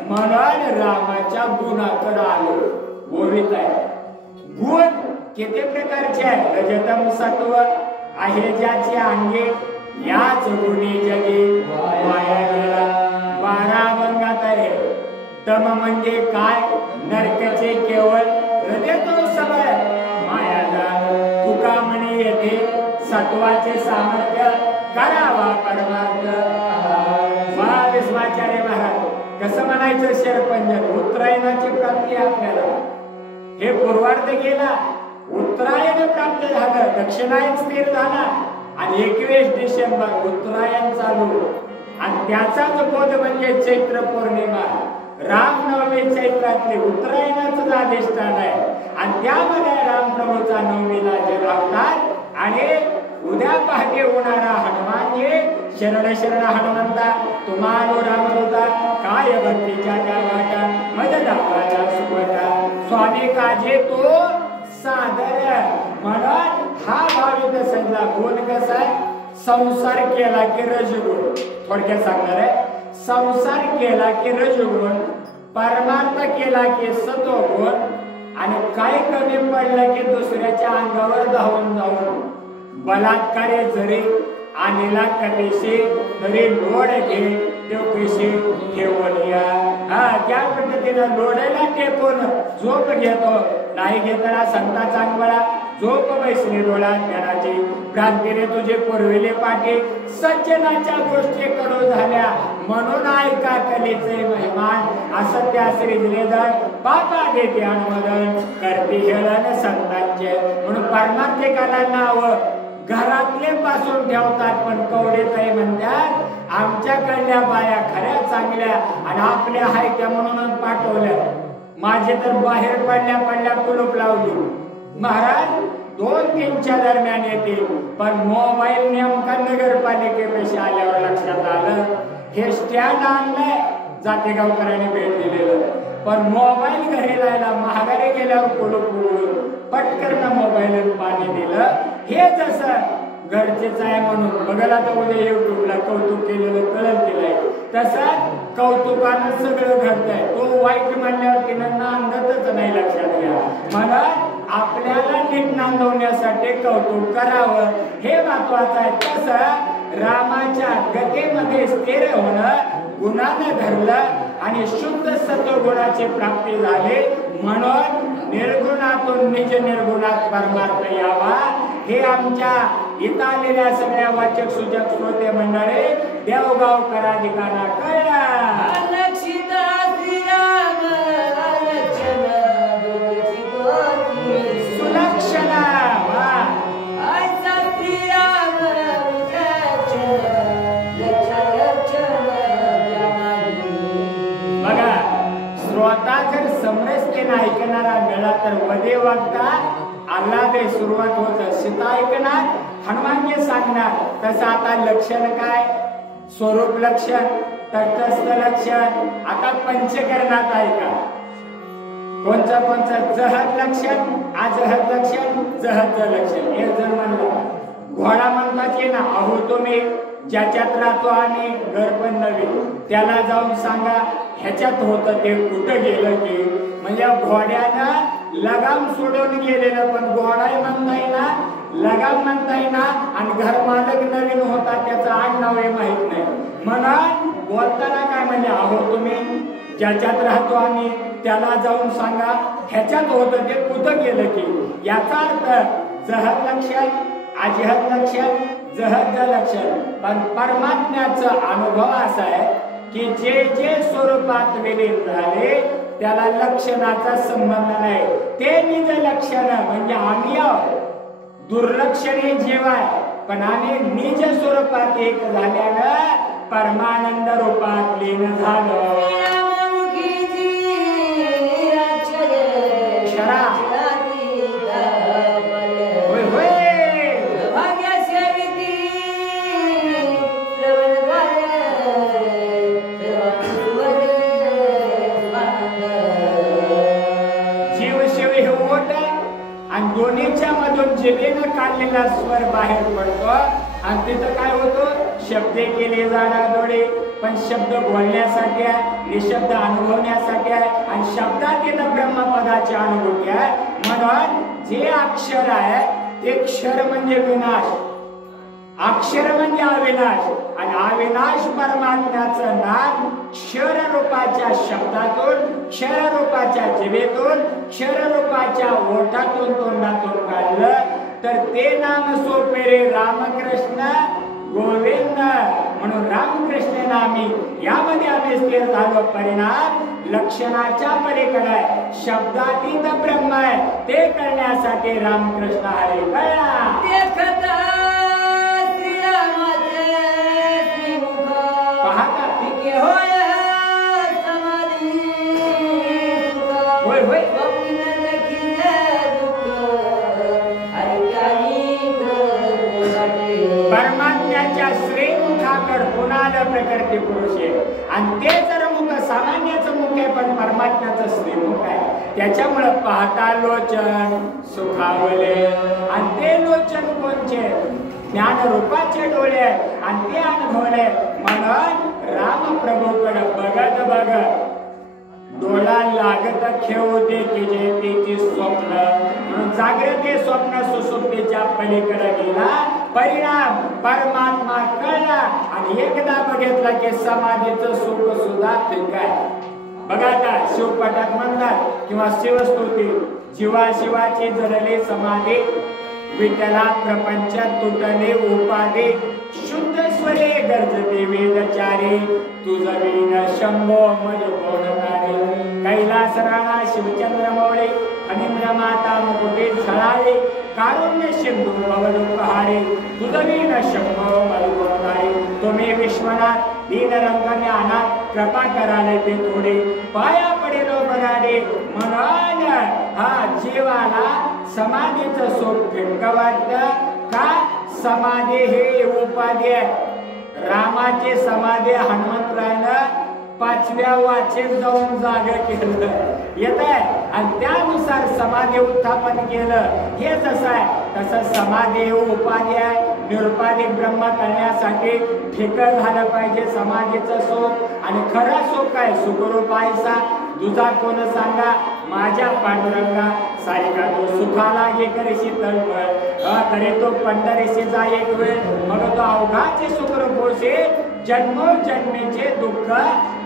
म्हणून रामाच्या गुणाकडे आलो. गोवित आहे. गुण किती प्रकारचे आहे? रजतम सत्व आहे ज्याचे अंगे याच गुणी जगे वाया गेला. 12 अभंगात आहे. तम म्हणजे काय? नरकचे केवळ हृदयतो सबळ मायाला. तुका म्हणे येथे सत्वाचे सामर्थ्य करावा परमार्थ. विश्वाचार्य महाराज कसं म्हणायचं? शरपंजन उत्तरायणाची प्राप्ती आपल्याला. हे पूर्वार्ध गेला, उत्तरायण प्राप्त झालं, दक्षिणायन स्थिर झाला आणि 21 डिसेंबर उत्तरायण चालू. आणि त्याचाच बोध म्हणजे चैत्र पौर्णिमा, रामनवमी चैत्रातले उत्तरायणाचं अधिष्ठान आहे. आणि त्यामध्ये रामप्रभूचा नवमीला जन्म अवतार आणि उद्या पहाटे होणारा हनुमान ये शरण शरण हनुमंता तुम्हालो रामदूता काय भक्तीच्या त्या वाटा मज दावाच्या सुवटा स्वामी काजे तो सादर. म्हणून हा भाव इथं सजला. गुण कसा आहे? संसार केला की रजगुण. थोडक्यात सांगणार आहे. संसार केला की रजगुण, परमार्थ केला की सत्वगुण आणि काय कमी पडलं की दुसऱ्याच्या अंगावर धावून जाऊन बलात्कारे जरी आणला कधीशी तरी लोड घे देवकशी ठेवून या. त्या पद्धतीनं लोडायला टेकून झोप घेतो. नाही घेताना संता चांगला झोप बैसली डोळ्यात ज्ञानाची भ्रांतीने तुझे पुरविले पाठी सज्जनाच्या गोष्टी कडू झाल्या म्हणून ऐका कलेचे मेहमान असं त्या श्री दिलेदार पापा देते अनुमोदन करते हेळण संतांचे. म्हणून परमार्थिकाला नाव घरातले पासून ठेवतात पण कवडेताई म्हणतात आमच्याकडल्या बाया खऱ्या चांगल्या आणि आपल्या हायत्या म्हणून पाठवल्या. माझे तर बाहेर पडल्या कुलूप लावली. महाराज 2-3च्या दरम्यान येतील पण मोबाईल नेमका नगरपालिकेपेक्षा आल्यावर लक्षात आलं हे स्टँड आणलंय जातेगावकरांनी भेट दिलेलं पण मोबाईल घरी जायला महागारी गेल्यावर कुलूप उघडून पटकन मोबाईल पाणी दिलं. हे जसं गरजेचं आहे म्हणून बघायला तर उद्या युट्यूबला कौतुक केलेलं कळत दिलंय तसं कौतुकानं सगळं घडतंय. तो वाईट म्हणल्यावर तिनं नांदतच नाही लक्षात घ्या. म्हणून आपल्याला नीट नांदवण्यासाठी कौतुक करावं हे महत्वाचं आहे. तसं रामाच्या गतीमध्ये स्थिर होणं गुणानं धरलं आणि शुद्ध सत्वगुणाची प्राप्ती झाली म्हणून निर्गुणातून निज निर्गुणात परमार्थ यावा हे आमच्या इथं आलेल्या सगळ्या वाचक सूचक श्रोते मंडळी देवगाव कराधिकांना कळला. अलक्षिता श्रीराम अलक्षण दोषी कोणी सुलक्षणा वा आयचा श्रीराम विचक्षण लक्षण बघा श्रोता जर समरसतेने ऐकणारा मिळाला तर वदे वागता आल्हादे सुरुवात होत सीता ऐकणार हनुमानजी सांगणार तसं आता लक्षण काय स्वरूप लक्षण तटस्थ लक्षण आता पंचकरणात ऐका कोणचं जहद लक्षण अजहद लक्षण जहदचं लक्षण एक जण म्हणलं घोडा म्हणतात की ना अहो तुम्ही ज्याच्यात राहतो आणि घर पण नव्हे त्याला जाऊन सांगा ह्याच्यात होतं ते कुठं गेलं की म्हणजे घोड्यानं लगाम सोडून गेलेलं पण घोडा म्हणता येईना लगाम म्हणता येईना आणि घर मालक नवीन होता त्याचं आडनाव हे माहित नाही म्हणून बोलताना काय म्हणजे अहो तुम्ही ज्याच्यात राहतो आणि त्याला जाऊन सांगा ह्याच्यात होतं ते कुठं गेलं की याचा अर्थ जहद लक्षण अजहद लक्षण जहद लक्षण पण परमात्म्याचा अनुभव असा आहे की जे जे स्वरूपात विलीन झाले त्याला लक्षणाचा संबंध नाही ते निज लक्षण म्हणजे आम्ही दुर्लक्षण हे जीव आहे पण आम्ही निज स्वरूपात एक झाल्यानं परमानंद रूपात लीन झालो. दोन्हीच्या मधून जिभेनं काढलेला स्वर बाहेर पडतो आणि तिथं काय होतं शब्दे केले जाणारे पण शब्द बोलण्यासाठी आहे निशब्द अनुभवण्यासाठी आहे आणि शब्दात येणं ब्रह्मपदाची अनुभूती आहे म्हणून जे अक्षर आहे ते क्षर म्हणजे विनाश अक्षर म्हणजे अविनाश आणि अविनाश परमात्म्याचं नाम क्षर रूपाच्या शब्दातून क्षर रूपाच्या जिभेतून क्षर रूपाच्या ओठातून तोंडातून काढलं तर ते नाम सोपे रे रामकृष्ण गोविंद म्हणून रामकृष्ण नामी यामध्ये आम्ही स्थिर झालो. परिणाम लक्षणाच्या पलीकडे शब्दातीत ब्रह्म आहे ते करण्यासाठी रामकृष्ण हरी कळला. पाहता पिके होय समाधी होय होय स्वप्न देखील दुःख हरिकारी परमात्म्याच्या श्रीमुखाकड पुन्हा प्रकृती पुरुष आहे आणि ते जर मुख सामान्याचं मुख आहे पण परमात्म्याचं श्रीमुख आहे त्याच्यामुळे पाहता लोचन सुखावले आणि ते लोचन कोणचे ज्ञान रूपाचे डोळे आणि ते अनुभवले म्हणून राम प्रभूकडे बघत बघत डोळा लागत खेळते की जे त्याची स्वप्न म्हणून जागृती स्वप्न सुसुप्तीच्या पलीकडे गेला परिणाम परमात्मा कळला आणि एकदा बघितला की समाधीचं सुख सुद्धा ठीक आहे. बघा आता शिवपटात म्हणतात किंवा शिवस्तुती जीवा शिवाची जडले समाधी विठ्ठला प्रपंच तुटले उपादे शुद्ध स्वरे गरजते वेदचारे तुझ वीण शंभो मज बोलणारे कैलास राणा शिवचंद्र मौळे अनिंद्र माता मुकुटे झळाळे कारुण्य सिंधू पवन पहाडे तुझ वीण शंभो मज बोलणारे तुम्ही विश्वनाथ दीन रंगाने अनाथ कृपा कराले ते थोडे पाया पडेलो बराडे म्हणून हा जीवाला समाधीचं सुख फिटकं वाटतं का समाधी हे उपाधी आहे. रामाचे समाधी हनुमंतरायनं 5व्या वाचेत जाऊन जागा केलं येत आहे आणि त्यानुसार समाधी उत्थापन केलं हे जसं आहे तसं समाधी हे उपाधी आहे. निरुपाधिक ब्रह्म करण्यासाठी ठिकळ झालं पाहिजे समाधीचं सुख आणि खरं सुख आहे सुखरूप आयसा तुझा कोण सांगा माझ्या पांडुरंगा सारिका तो सुखाला गे करेशी तळमळ करे तो पंढरीशी जा एक वेळ मग तो अवघाचे सुखरूप होशे जन्मोजन्मीचे दुःख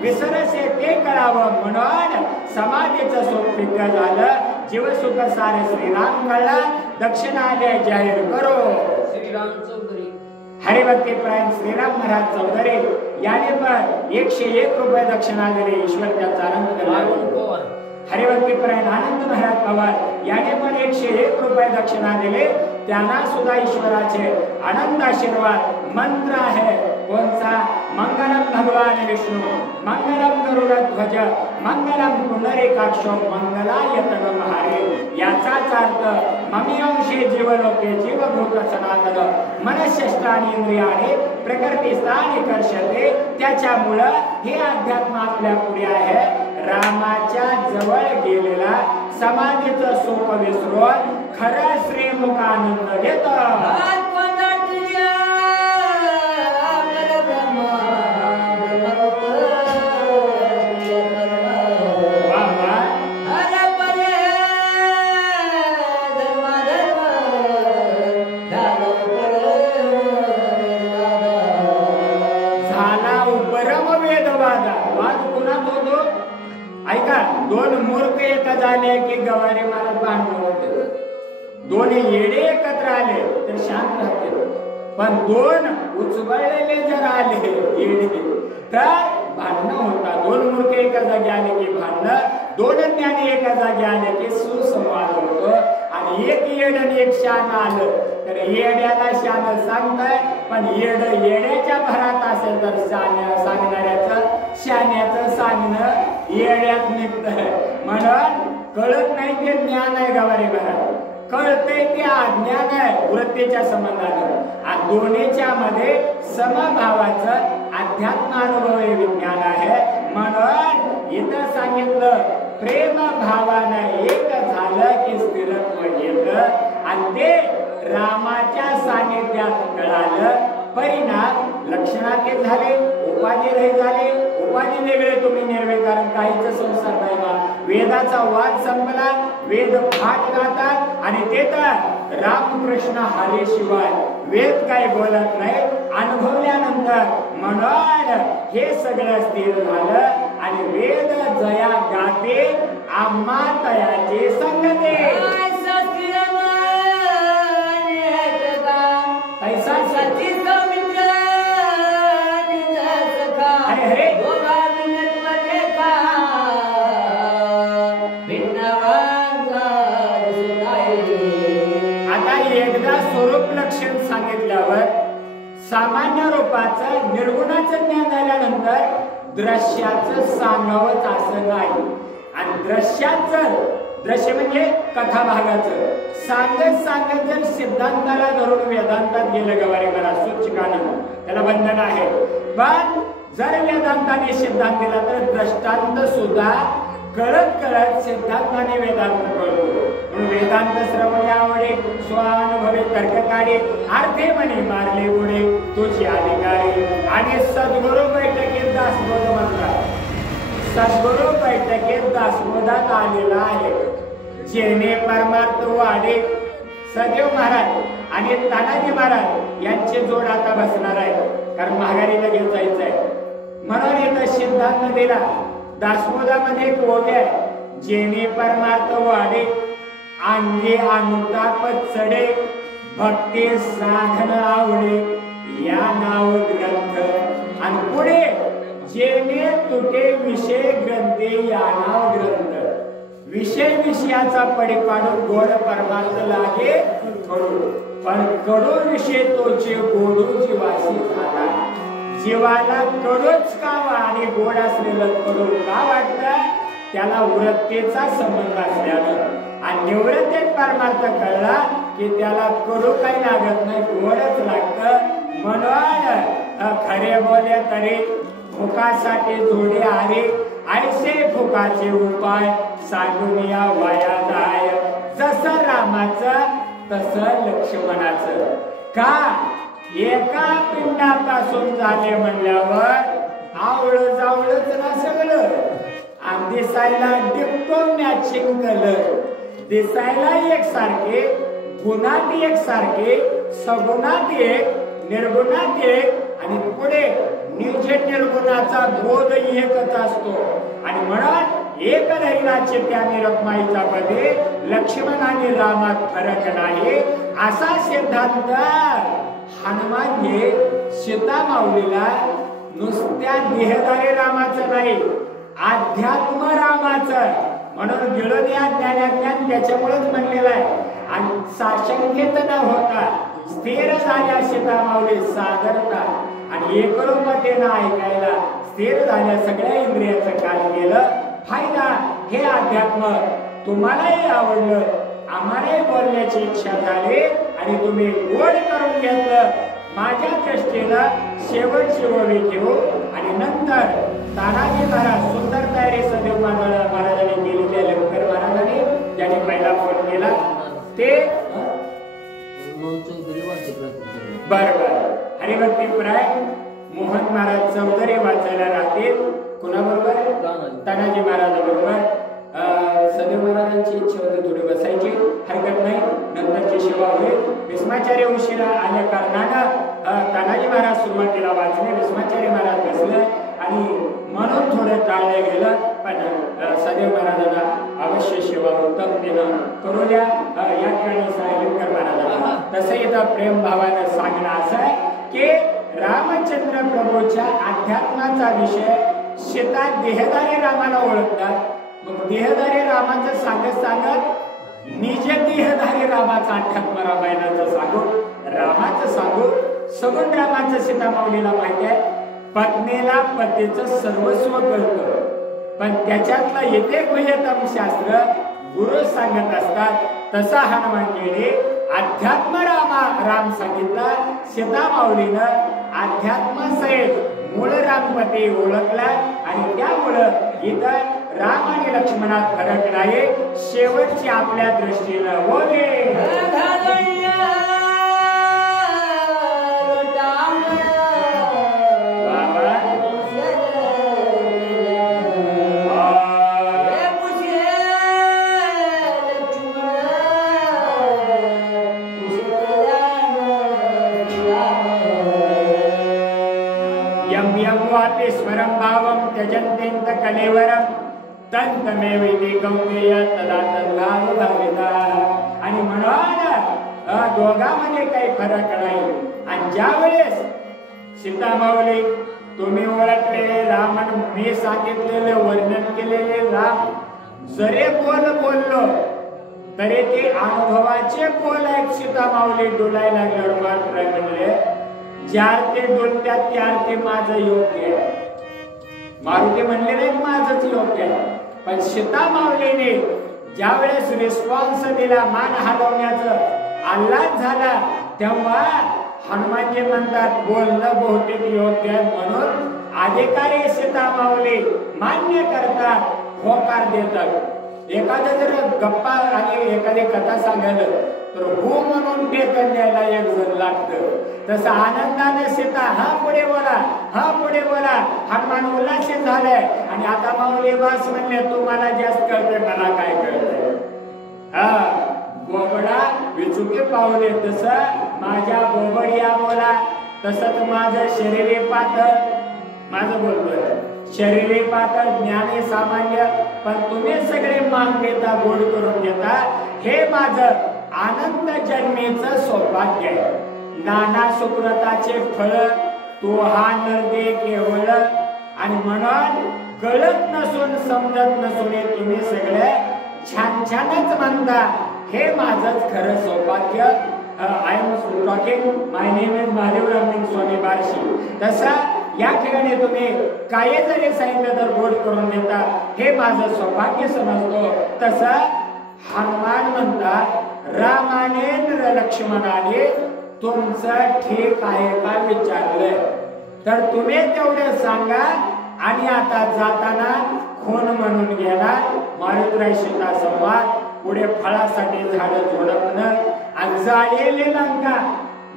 विसरसे ते कळावं म्हणून समाधीचं सुख फिक्क झालं. जीवसुख सारे श्रीराम कळलं. दक्षिणालय जाहीर करो. श्रीराम चौधरी हरिभक्तीपरायण श्रीराम महाराज चौधरी याने पण 101 रुपये दक्षिणा दिली. ईश्वर त्याचा आनंद अरुण पवार हरिभक्तीपरायण आनंद महाराज पवार याने पण 101 रुपये दक्षिणा दिले. त्यांना सुद्धा ईश्वराचे आनंद आशीर्वाद मंत्र आहे. कोणचा? मंगलम भगवान विष्णू, मंगलम गरुडध्वज, मंगलम पुंडरीकाक्षो, मंगलाय तनमहारे. याचाच अर्थ ममियांशे जीवलोके जीवभूत सनातन मनश्चेष्टानि इंद्रियाणि प्रकृतिस्थानि कर्षते. त्याच्यामुळं हे अध्यात्म आपल्या पुढे आहे. रामाच्या जवळ गेलेला समाधीचं सुख विसरून खरं श्रीमुखानंद घेतो. दोन मूर्ख एकत्र आले की गवारे महाराज भांडण होते. दोन येडे एकत्र आले तर शांत राहते. पण दोन उचबळलेले जर आले येडे तर भांडण होतात. दोन मूर्ख एका जागी आले की भांडण, दोन ज्ञानी एका जागी आले की सुसंवाद होतो. आणि एक येड आणि एक शान आलं तर येड्याला शान सांगताय, पण येड येड्याच्या भरात असेल तर सांगणाऱ्याचं शान्याचं सांगणं येड्यात निघतंय. म्हणून कळत नाही ते ज्ञान आहे गवारी भरात, कळतंय ते अज्ञान आहे वृत्तीच्या संबंधानं. आणि दोन्हीच्या मध्ये समभावाचं अध्यात्म अनुभव विज्ञान आहे. म्हणून इथं सांगितलं प्रेम भावानं एक झालं की स्थिरत्व येतं. आणि ते रामाच्या सानिध्यात कळालं. परिणाम लक्षणातीत झाले, उपाधी झाले. उपाधी वेगळे तुम्ही निर्विकार काहीच संसार नाही बा. वेदाचा वाद संपला. वेद पाठ गातात आणि ते तर रामकृष्ण हरे शिवाय वेद काही बोलत नाही अनुभवल्यानंतर. म्हणून हे सगळं स्थिर झालं आणि वेद जया गाते आम्हा तयाचे संगते. ऐसा सच्ची मित्र हरे हरे आता एकदा स्वरूप लक्षण सांगितल्यावर सामान्य रूपाचं निर्गुणाचं ज्ञान झाल्यानंतर दृश्याचं सांगावंच असं नाही. आणि दृश्य म्हणजे कथाभागाचं सांगत जर सिद्धांताला धरून वेदांतात गेलं गवारे मला सूचिकानं त्याला बंधन आहे. पण जर वेदांताने सिद्धांत दिला तर दृष्टांत सुद्धा कळत सिद्धांताने वेदांत कळतो. म्हणून वेदांत श्रवणे आवडे स्वानुभवे तर्क काढे अर्धे म्हणे मारले गुणे तुझी अधिकारी. आणि सद्गुरु बैठकीत दासबोध म्हणतात. सद्गुरु बैठकीत दासबोधात आलेला आहे. जेणे परमार्थ वाढे सदैव महाराज आणि तानाजी महाराज यांचे जोड आता बसणार आहे. कारण महागारीला घेऊन जायचं आहे. म्हणून इथं सिद्धांत दिला. दासबोधामध्ये एक ओघ आहे. जेणे परमार्थ वाढे अंगे अनुताप चढे भक्ती साधन आवडे या नाव ग्रंथ. आणि पुढे जेणे तुटे विषय ग्रंथे या नाव ग्रंथ. विषयाचा पडीपाडून गोड परमार्थ लागे कडू. पण कडू विषय तोचे गोडू जीवाशी झाला. जीवाला कडूच का आणि गोड असलेलं कडू का वाटतं? त्याला वृत्तीचा संबंध असल्यानं. आणि निवृत्तीत परमार्थ कळला की त्याला कडू काही लागत नाही, गोडच लागतं. म्हणून खरे बोले तरी फुकासाठी जोडे आले ऐसे फुकाचे उपाय सांगून या वाया जाय. जसं रामाचं तसं लक्ष्मणाचं. का एका पिंडापासून झाले म्हणल्यावर आवळ जावळच ना सगळं. आणि दिसायला डिप्टो मॅचिंग कलर. दिसायला एकसारखे, गुणात एकसारखे, सगुणात एक, निर्गुणात एक आणि पुढे निर्जन निर्गुणाचा बोध एकच असतो आणि म्हणून एक धैर्याचे त्याने रखमाईचा मध्ये लक्ष्मण आणि रामात फरक नाही असा सिद्धांत हनुमानने सीता माऊलीला नुसत्या देहधारी रामाचं नाही अध्यात्म रामाचं म्हणून गिळण्या ज्ञानाज्ञान त्याच्यामुळेच म्हणलेलं आहे आणि साशंकेत न होता स्थिर झाल्या सीता माऊली सादरता आणि एकरूपतेनं ऐकायला स्थिर झाल्या सगळ्या इंद्रियाचं काल गेलं फायदा हे अध्यात्म तुम्हालाही आवडलं आम्हालाही बोलण्याची इच्छा झाली आणि तुम्ही गोड करून घेतलं माझ्या दृष्टीनं शेवटची ओवी घेऊ आणि नंतर तानाजी महाराज सुंदर तयारी सदैव महाराजांनी केलेल्या लंकर महाराजांनी ज्याने पहिला फोन केला ते बरोबर हरिभक्तीप्राय मोहन महाराज चौधरी वाचायला राहतील कुणाबरोबर तानाजी महाराजाबरोबर सदैव महाराजांची इच्छा होती थोडी बसायची हरकत नाही नंतरची सेवा होईल भीष्माचार्य उशिरा आल्या कारणानं तानाजी महाराज सुरुवातीला वाचले भीष्माचार्य महाराज बसले आणि म्हणून थोडं टाळलं गेलं पण सदैव महाराजांना अवश्य सेवा उत्तमतेनं करू द्या या ठिकाणी सायलेकर महाराजांना तसं इथं प्रेम भावानं सांगणं असं आहे की रामचंद्र प्रभूच्या अध्यात्माचा विषय सीता देहधारी रामाला ओळखतात मग देहधारी रामाचं सांगत निज देहधारी रामाचा अध्यात्म रामायणाचं सांगू रामाचं सांगू सगुण रामाचं सीता माऊलीला माहिती आहे पत्नीला पतीचं सर्वस्व कळतं पण त्याच्यातलं येते गुह्यतम शास्त्र गुरु सांगत असतात तसा हनुमानजीने अध्यात्म राम सांगितला सीता माऊलीनं अध्यात्मासहित मूळ रामपती ओळखला आणि त्यामुळं इथं राम आणि लक्ष्मणात फरक नाही शेवटची आपल्या दृष्टीनं ओवे स्वरं भावं त्यजन्त्यन्त कलेवरं तन्तमेवैति कौन्तेय तदा तद्भाव भाविता आणि म्हणून दोघांमध्ये काही फरक नाही आणि ज्या वेळेस सीता माऊली तुम्ही ओळखलेले राम आणि मी सांगितलेले वर्णन केलेले राम जरे बोललो तरी ते अनुभवाचे बोल आहेत सीता माऊली डोलायला लागल्यावर मात्र म्हणले ज्यार ते डोलत्यात त्यार ते माझं योग्य आहे मारुती म्हणले नाही माझंच योग्य आहे पण सीता माऊलीने ज्या वेळेस रिस्पॉन्स दिला मान हलवण्याचं आल्हाद झाला तेव्हा हनुमानजी म्हणतात बोलणं बहुतेक योग्य आहे म्हणून अधिकारी सीता माऊली मान्य करतात होकार देतात एखादं जर गप्पा आणि एखादी कथा सांगायला तर हो म्हणून टेकन द्यायला एक जण लागतं तसं आनंदाने सीता हा पुढे बोला हनुमान उल्हासित झालाय आणि आता माऊली बस म्हणले तुम्हाला जास्त कळतंय मला काय कळतंय बोबडा विचुके पावले तसं माझ्या बोबडिया बोला तसंच माझं शरीरे पातळ माझं बोलतोय शरीरे पातळ ज्ञाने सामान्य पण तुम्ही सगळे मान देता गोड करून घेता हे माझं आनंद जन्मेचं सौभाग्य आहे नाना सुकृताचे फळ तो हा नरदे केवळ आणि म्हणून कळत नसून समजत नसून तुम्ही सगळे छान छानच म्हणता हे माझंच खरं सौभाग्य I am talking my name is Mahadevram Swami Barshi तसा या ठिकाणी तुम्ही काय जरी सांगितलं तर गोड करून देता हे माझं सौभाग्य समजतो तसं हनुमान म्हणतात रामाने लक्ष्मणाने तुमचं ठीक आहे का विचारलंय तर तुम्ही तेवढे सांगा आणि आता जाताना खून म्हणून गेला मारुतराय सीता संवाद पुढे फळासाठी झाडं झोडपणं आणि जाळलेली लंका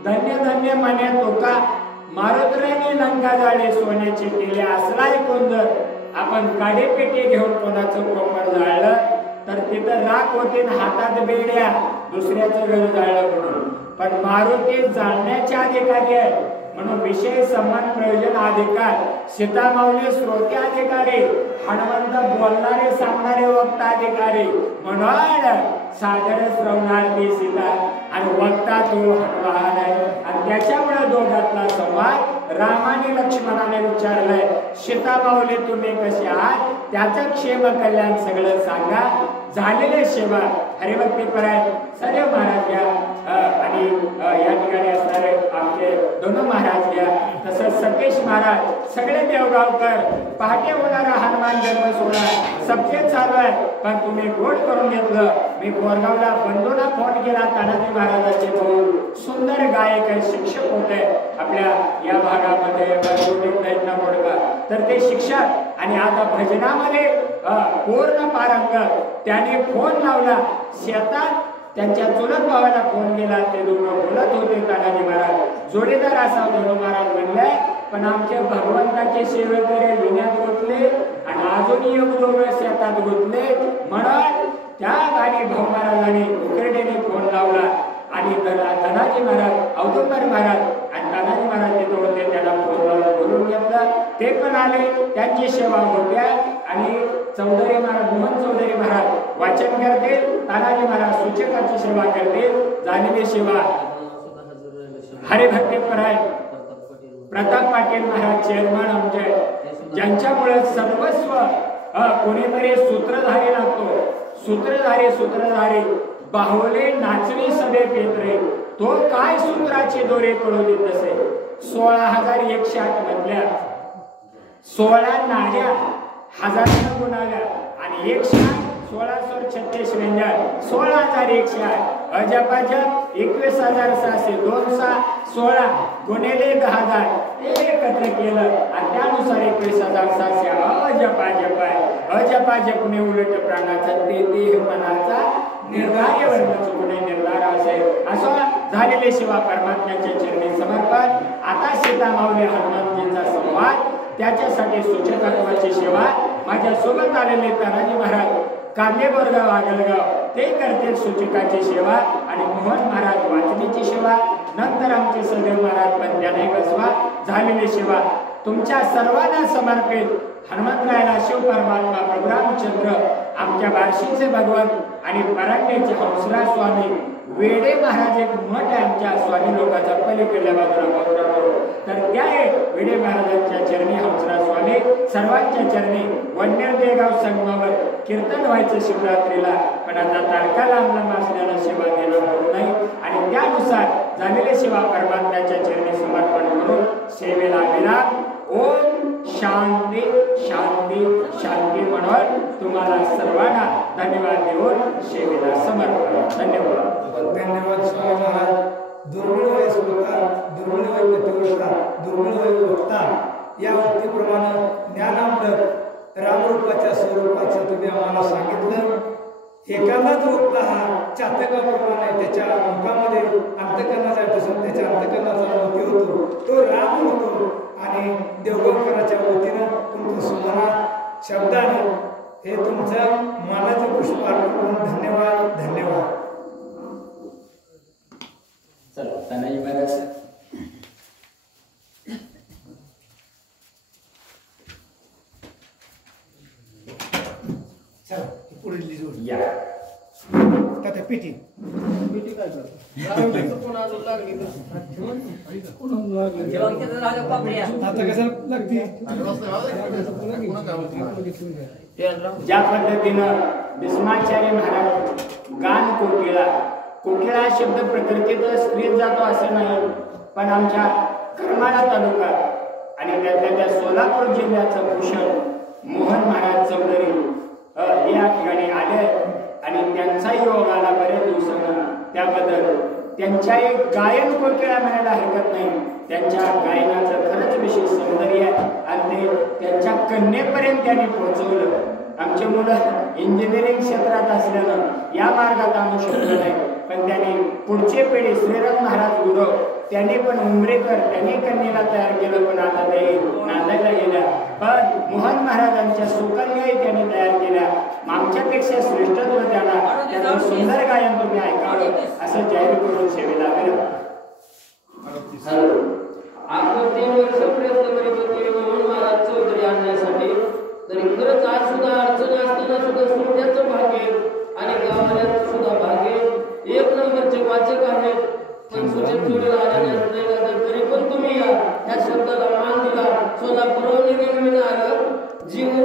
धन्य धन्य म्हणे तुका मारुतरायने लंका जाळे सोन्याची केली असला ऐकून जर आपण काडीपेटी घेऊन कोणाचं कोपर जाळलं तर तिथं राख होते हातात बेड्या दुसऱ्याचं घर जाळलं म्हणून पण मारुती जाळण्याच्या अधिकारी आहे म्हणून विषय संबंध प्रयोजन अधिकार सीतामाऊली श्रोते अधिकारी हनुमंत बोलणारे सांगणारे वक्ता अधिकारी म्हणून सादर श्रवणार्थी सीता आणि वक्ता तो हनुमान आहे आणि त्याच्यामुळे दोघातला संवाद रामाने लक्ष्मणाने विचारलंय सीतामाऊली तुम्ही कसे आहात त्याचं क्षेम कल्याण सगळं सांगा झालेले सेवा हरिभक्तीपरायण सर्व महाराज घ्या आणि या ठिकाणी असणारे आमचे दोन महाराज घ्या तसंच सतीश महाराज सगळे देवगावकर पहाटे होणारा हनुमान जन्म सोहळा सबके चालू आहे पण तुम्ही गोड करून घेतलं मी बोरगावला बंधूला फोन केला तानाजी महाराजांचे भाऊ सुंदर गायक आहे शिक्षक होते आपल्या या भागामध्ये तर ते शिक्षक आणि आता भजनामध्ये पूर्ण पारंगत त्याने फोन लावला शेतात त्यांच्या चुलत भावाला फोन केला ते दोघं बोलत होते तानाजी महाराज जोडीदार असा दोन महाराज म्हणले पण आमचे भगवंताचे सेवेकरी विण्यात गुंतले आणि अजूनही एक दोघं शेतात गुंतले म्हणून त्या गाडी भाऊ महाराजांनी उकरडेने फोन लावला आणि तानाजी महाराज औदुंबर महाराज आणि तानाजी महाराज तिथे होते त्याला फोन लावून बोलून घेतलं ते पण आले त्यांची सेवा होत्या आणि चौधरी महाराज मोहन चौधरी महाराज वाचन करतील तानाजी महाराज सूचकाची सेवा करतील झालेली सेवा हरिभक्तीपरायण प्रताप पाटील महाराज चेअरमन आमचे ज्यांच्यामुळे सर्वस्व कोणीतरी सूत्रधारी लागतो सूत्रधारी बाहुले नाचणी सभे पेत्रे तो काय सूत्राचे दोरे कळू देत असे 16,108 मधल्या 16 नाड्या हजारानं गुणाल्या आणि 116,1636 व्यंजन 16,108 अजपाजप 21,602 गुणिले 10,000 एकत्र केलं आणि त्यानुसार 21,700 अजपाजप आहे अजपाजपने उलट प्राणाचा ते देह मनाचा निर्धार्य वर्ग चुकणे निर्धार असेल असं झालेले शिवा परमात्म्याच्या चरणी समर्पण आता सीतामाऊली हनुमंतीचा संवाद त्याच्यासाठी सूचकत्वाची सेवा माझ्या सोबत आलेले तानाजी महाराज कांदे बोरगाव आगलगाव ते करतील सूचकाची सेवा आणि मोहन महाराज वाचनीची सेवा नंतर आमचे सदैव महाराज पंत्याने बसवा झालेली सेवा तुमच्या सर्वांना समर्पित हनुमंतरायाला शिव परमात्मा प्रभू रामचंद्र आमच्या बार्शीचे भगवान आणि परांडेचे हंसराज स्वामी वेडे महाराज एक मठ आहे आमच्या स्वामी लोकांचा पलीकडल्या बाजूला तर त्या वेडे महाराजांच्या चरणी हंसराज स्वामी सर्वांच्या चरणी वन्यर देगाव संगमावर कीर्तन व्हायचं शिवरात्रीला पण आता तारखा लांब असल्याला सेवा देणं होत नाही आणि त्यानुसार झालेले सेवा परमात्म्याच्या चरणी समर्पण करून सेवेला विराम ओम शांती शांती शांती म्हणून तुम्हाला सर्वांना धन्यवाद देऊन सेवेला समर्पण धन्यवाद स्वामी महाराज दुर्मिळ वय श्रोता दुर्मिळ वय प्रतिवक्ता दुर्मिळ वय वक्ता या वक्तीप्रमाणे ज्ञानामृत रामरूपाच्या स्वरूपाचं तुम्ही आम्हाला सांगितलं एकालाच वक्ता हा चातकाप्रमाणे त्याच्या मुखामध्ये अंतकरणाचा पासून त्याच्या अंतकरणाचा मोती होतो तो राम होतो आणि देवगणकराच्या वतीनं तुमचं सुमना शब्दानं हे तुमचं मानाचं पुष्प अर्पण धन्यवाद धन्यवाद चला तानाजी महाराज चला पुढे जोड या त्या पिटी काय करतो कोण अजून लागली आता कसं लागते ज्या पद्धतीनं भीष्माचार्य महाराज गान कोकिळा शब्द प्रकृतीत स्त्रीत जातो असं नाही पण आमच्या करमाळा तालुका आणि त्या सोलापूर जिल्ह्याचं भूषण मोहन महाराज चौधरी या ठिकाणी आले आणि त्यांचाही योग आला बऱ्याच दिवसांना त्याबद्दल त्यांच्या एक गायन कोकिळा म्हणायला हरकत नाही त्यांच्या गायनाचं खरंच विशेष सौंदर्य आहे आणि ते त्यांच्या कन्येपर्यंत त्यांनी पोहोचवलं आमचे मुलं इंजिनिअरिंग क्षेत्रात असल्यानं या मार्गात आणू शकलं नाही पण त्यांनी पुढची पिढी श्रीराम महाराज गुरु त्यांनी पण उमरेकर त्यांनी कन्येला तयार केलं पण आता ते नांदायला गेल्या पण मोहन महाराजांच्या सुकन्याही त्यांनी तयार केल्या आमच्यापेक्षा श्रेष्ठत्व त्यांना सुंदर गायन तुम्ही ऐकावं असं जाहीर करून सेवेला आपण 3 वर्ष प्रयत्न करीत होते म्हणून महाराज चौधरी आणण्यासाठी. तरी खरंच आज सुद्धा अडचण असताना सुद्धा सोन्याचं भाग्य आणि गावाला सुद्धा भाग्य 1 नंबरचे वाचक आहेत. पण सुचित जोडीला आल्याने नाही लागत तरी पण तुम्ही या शब्दाला मान दिला. सोलापूरहून निघून आलं जीव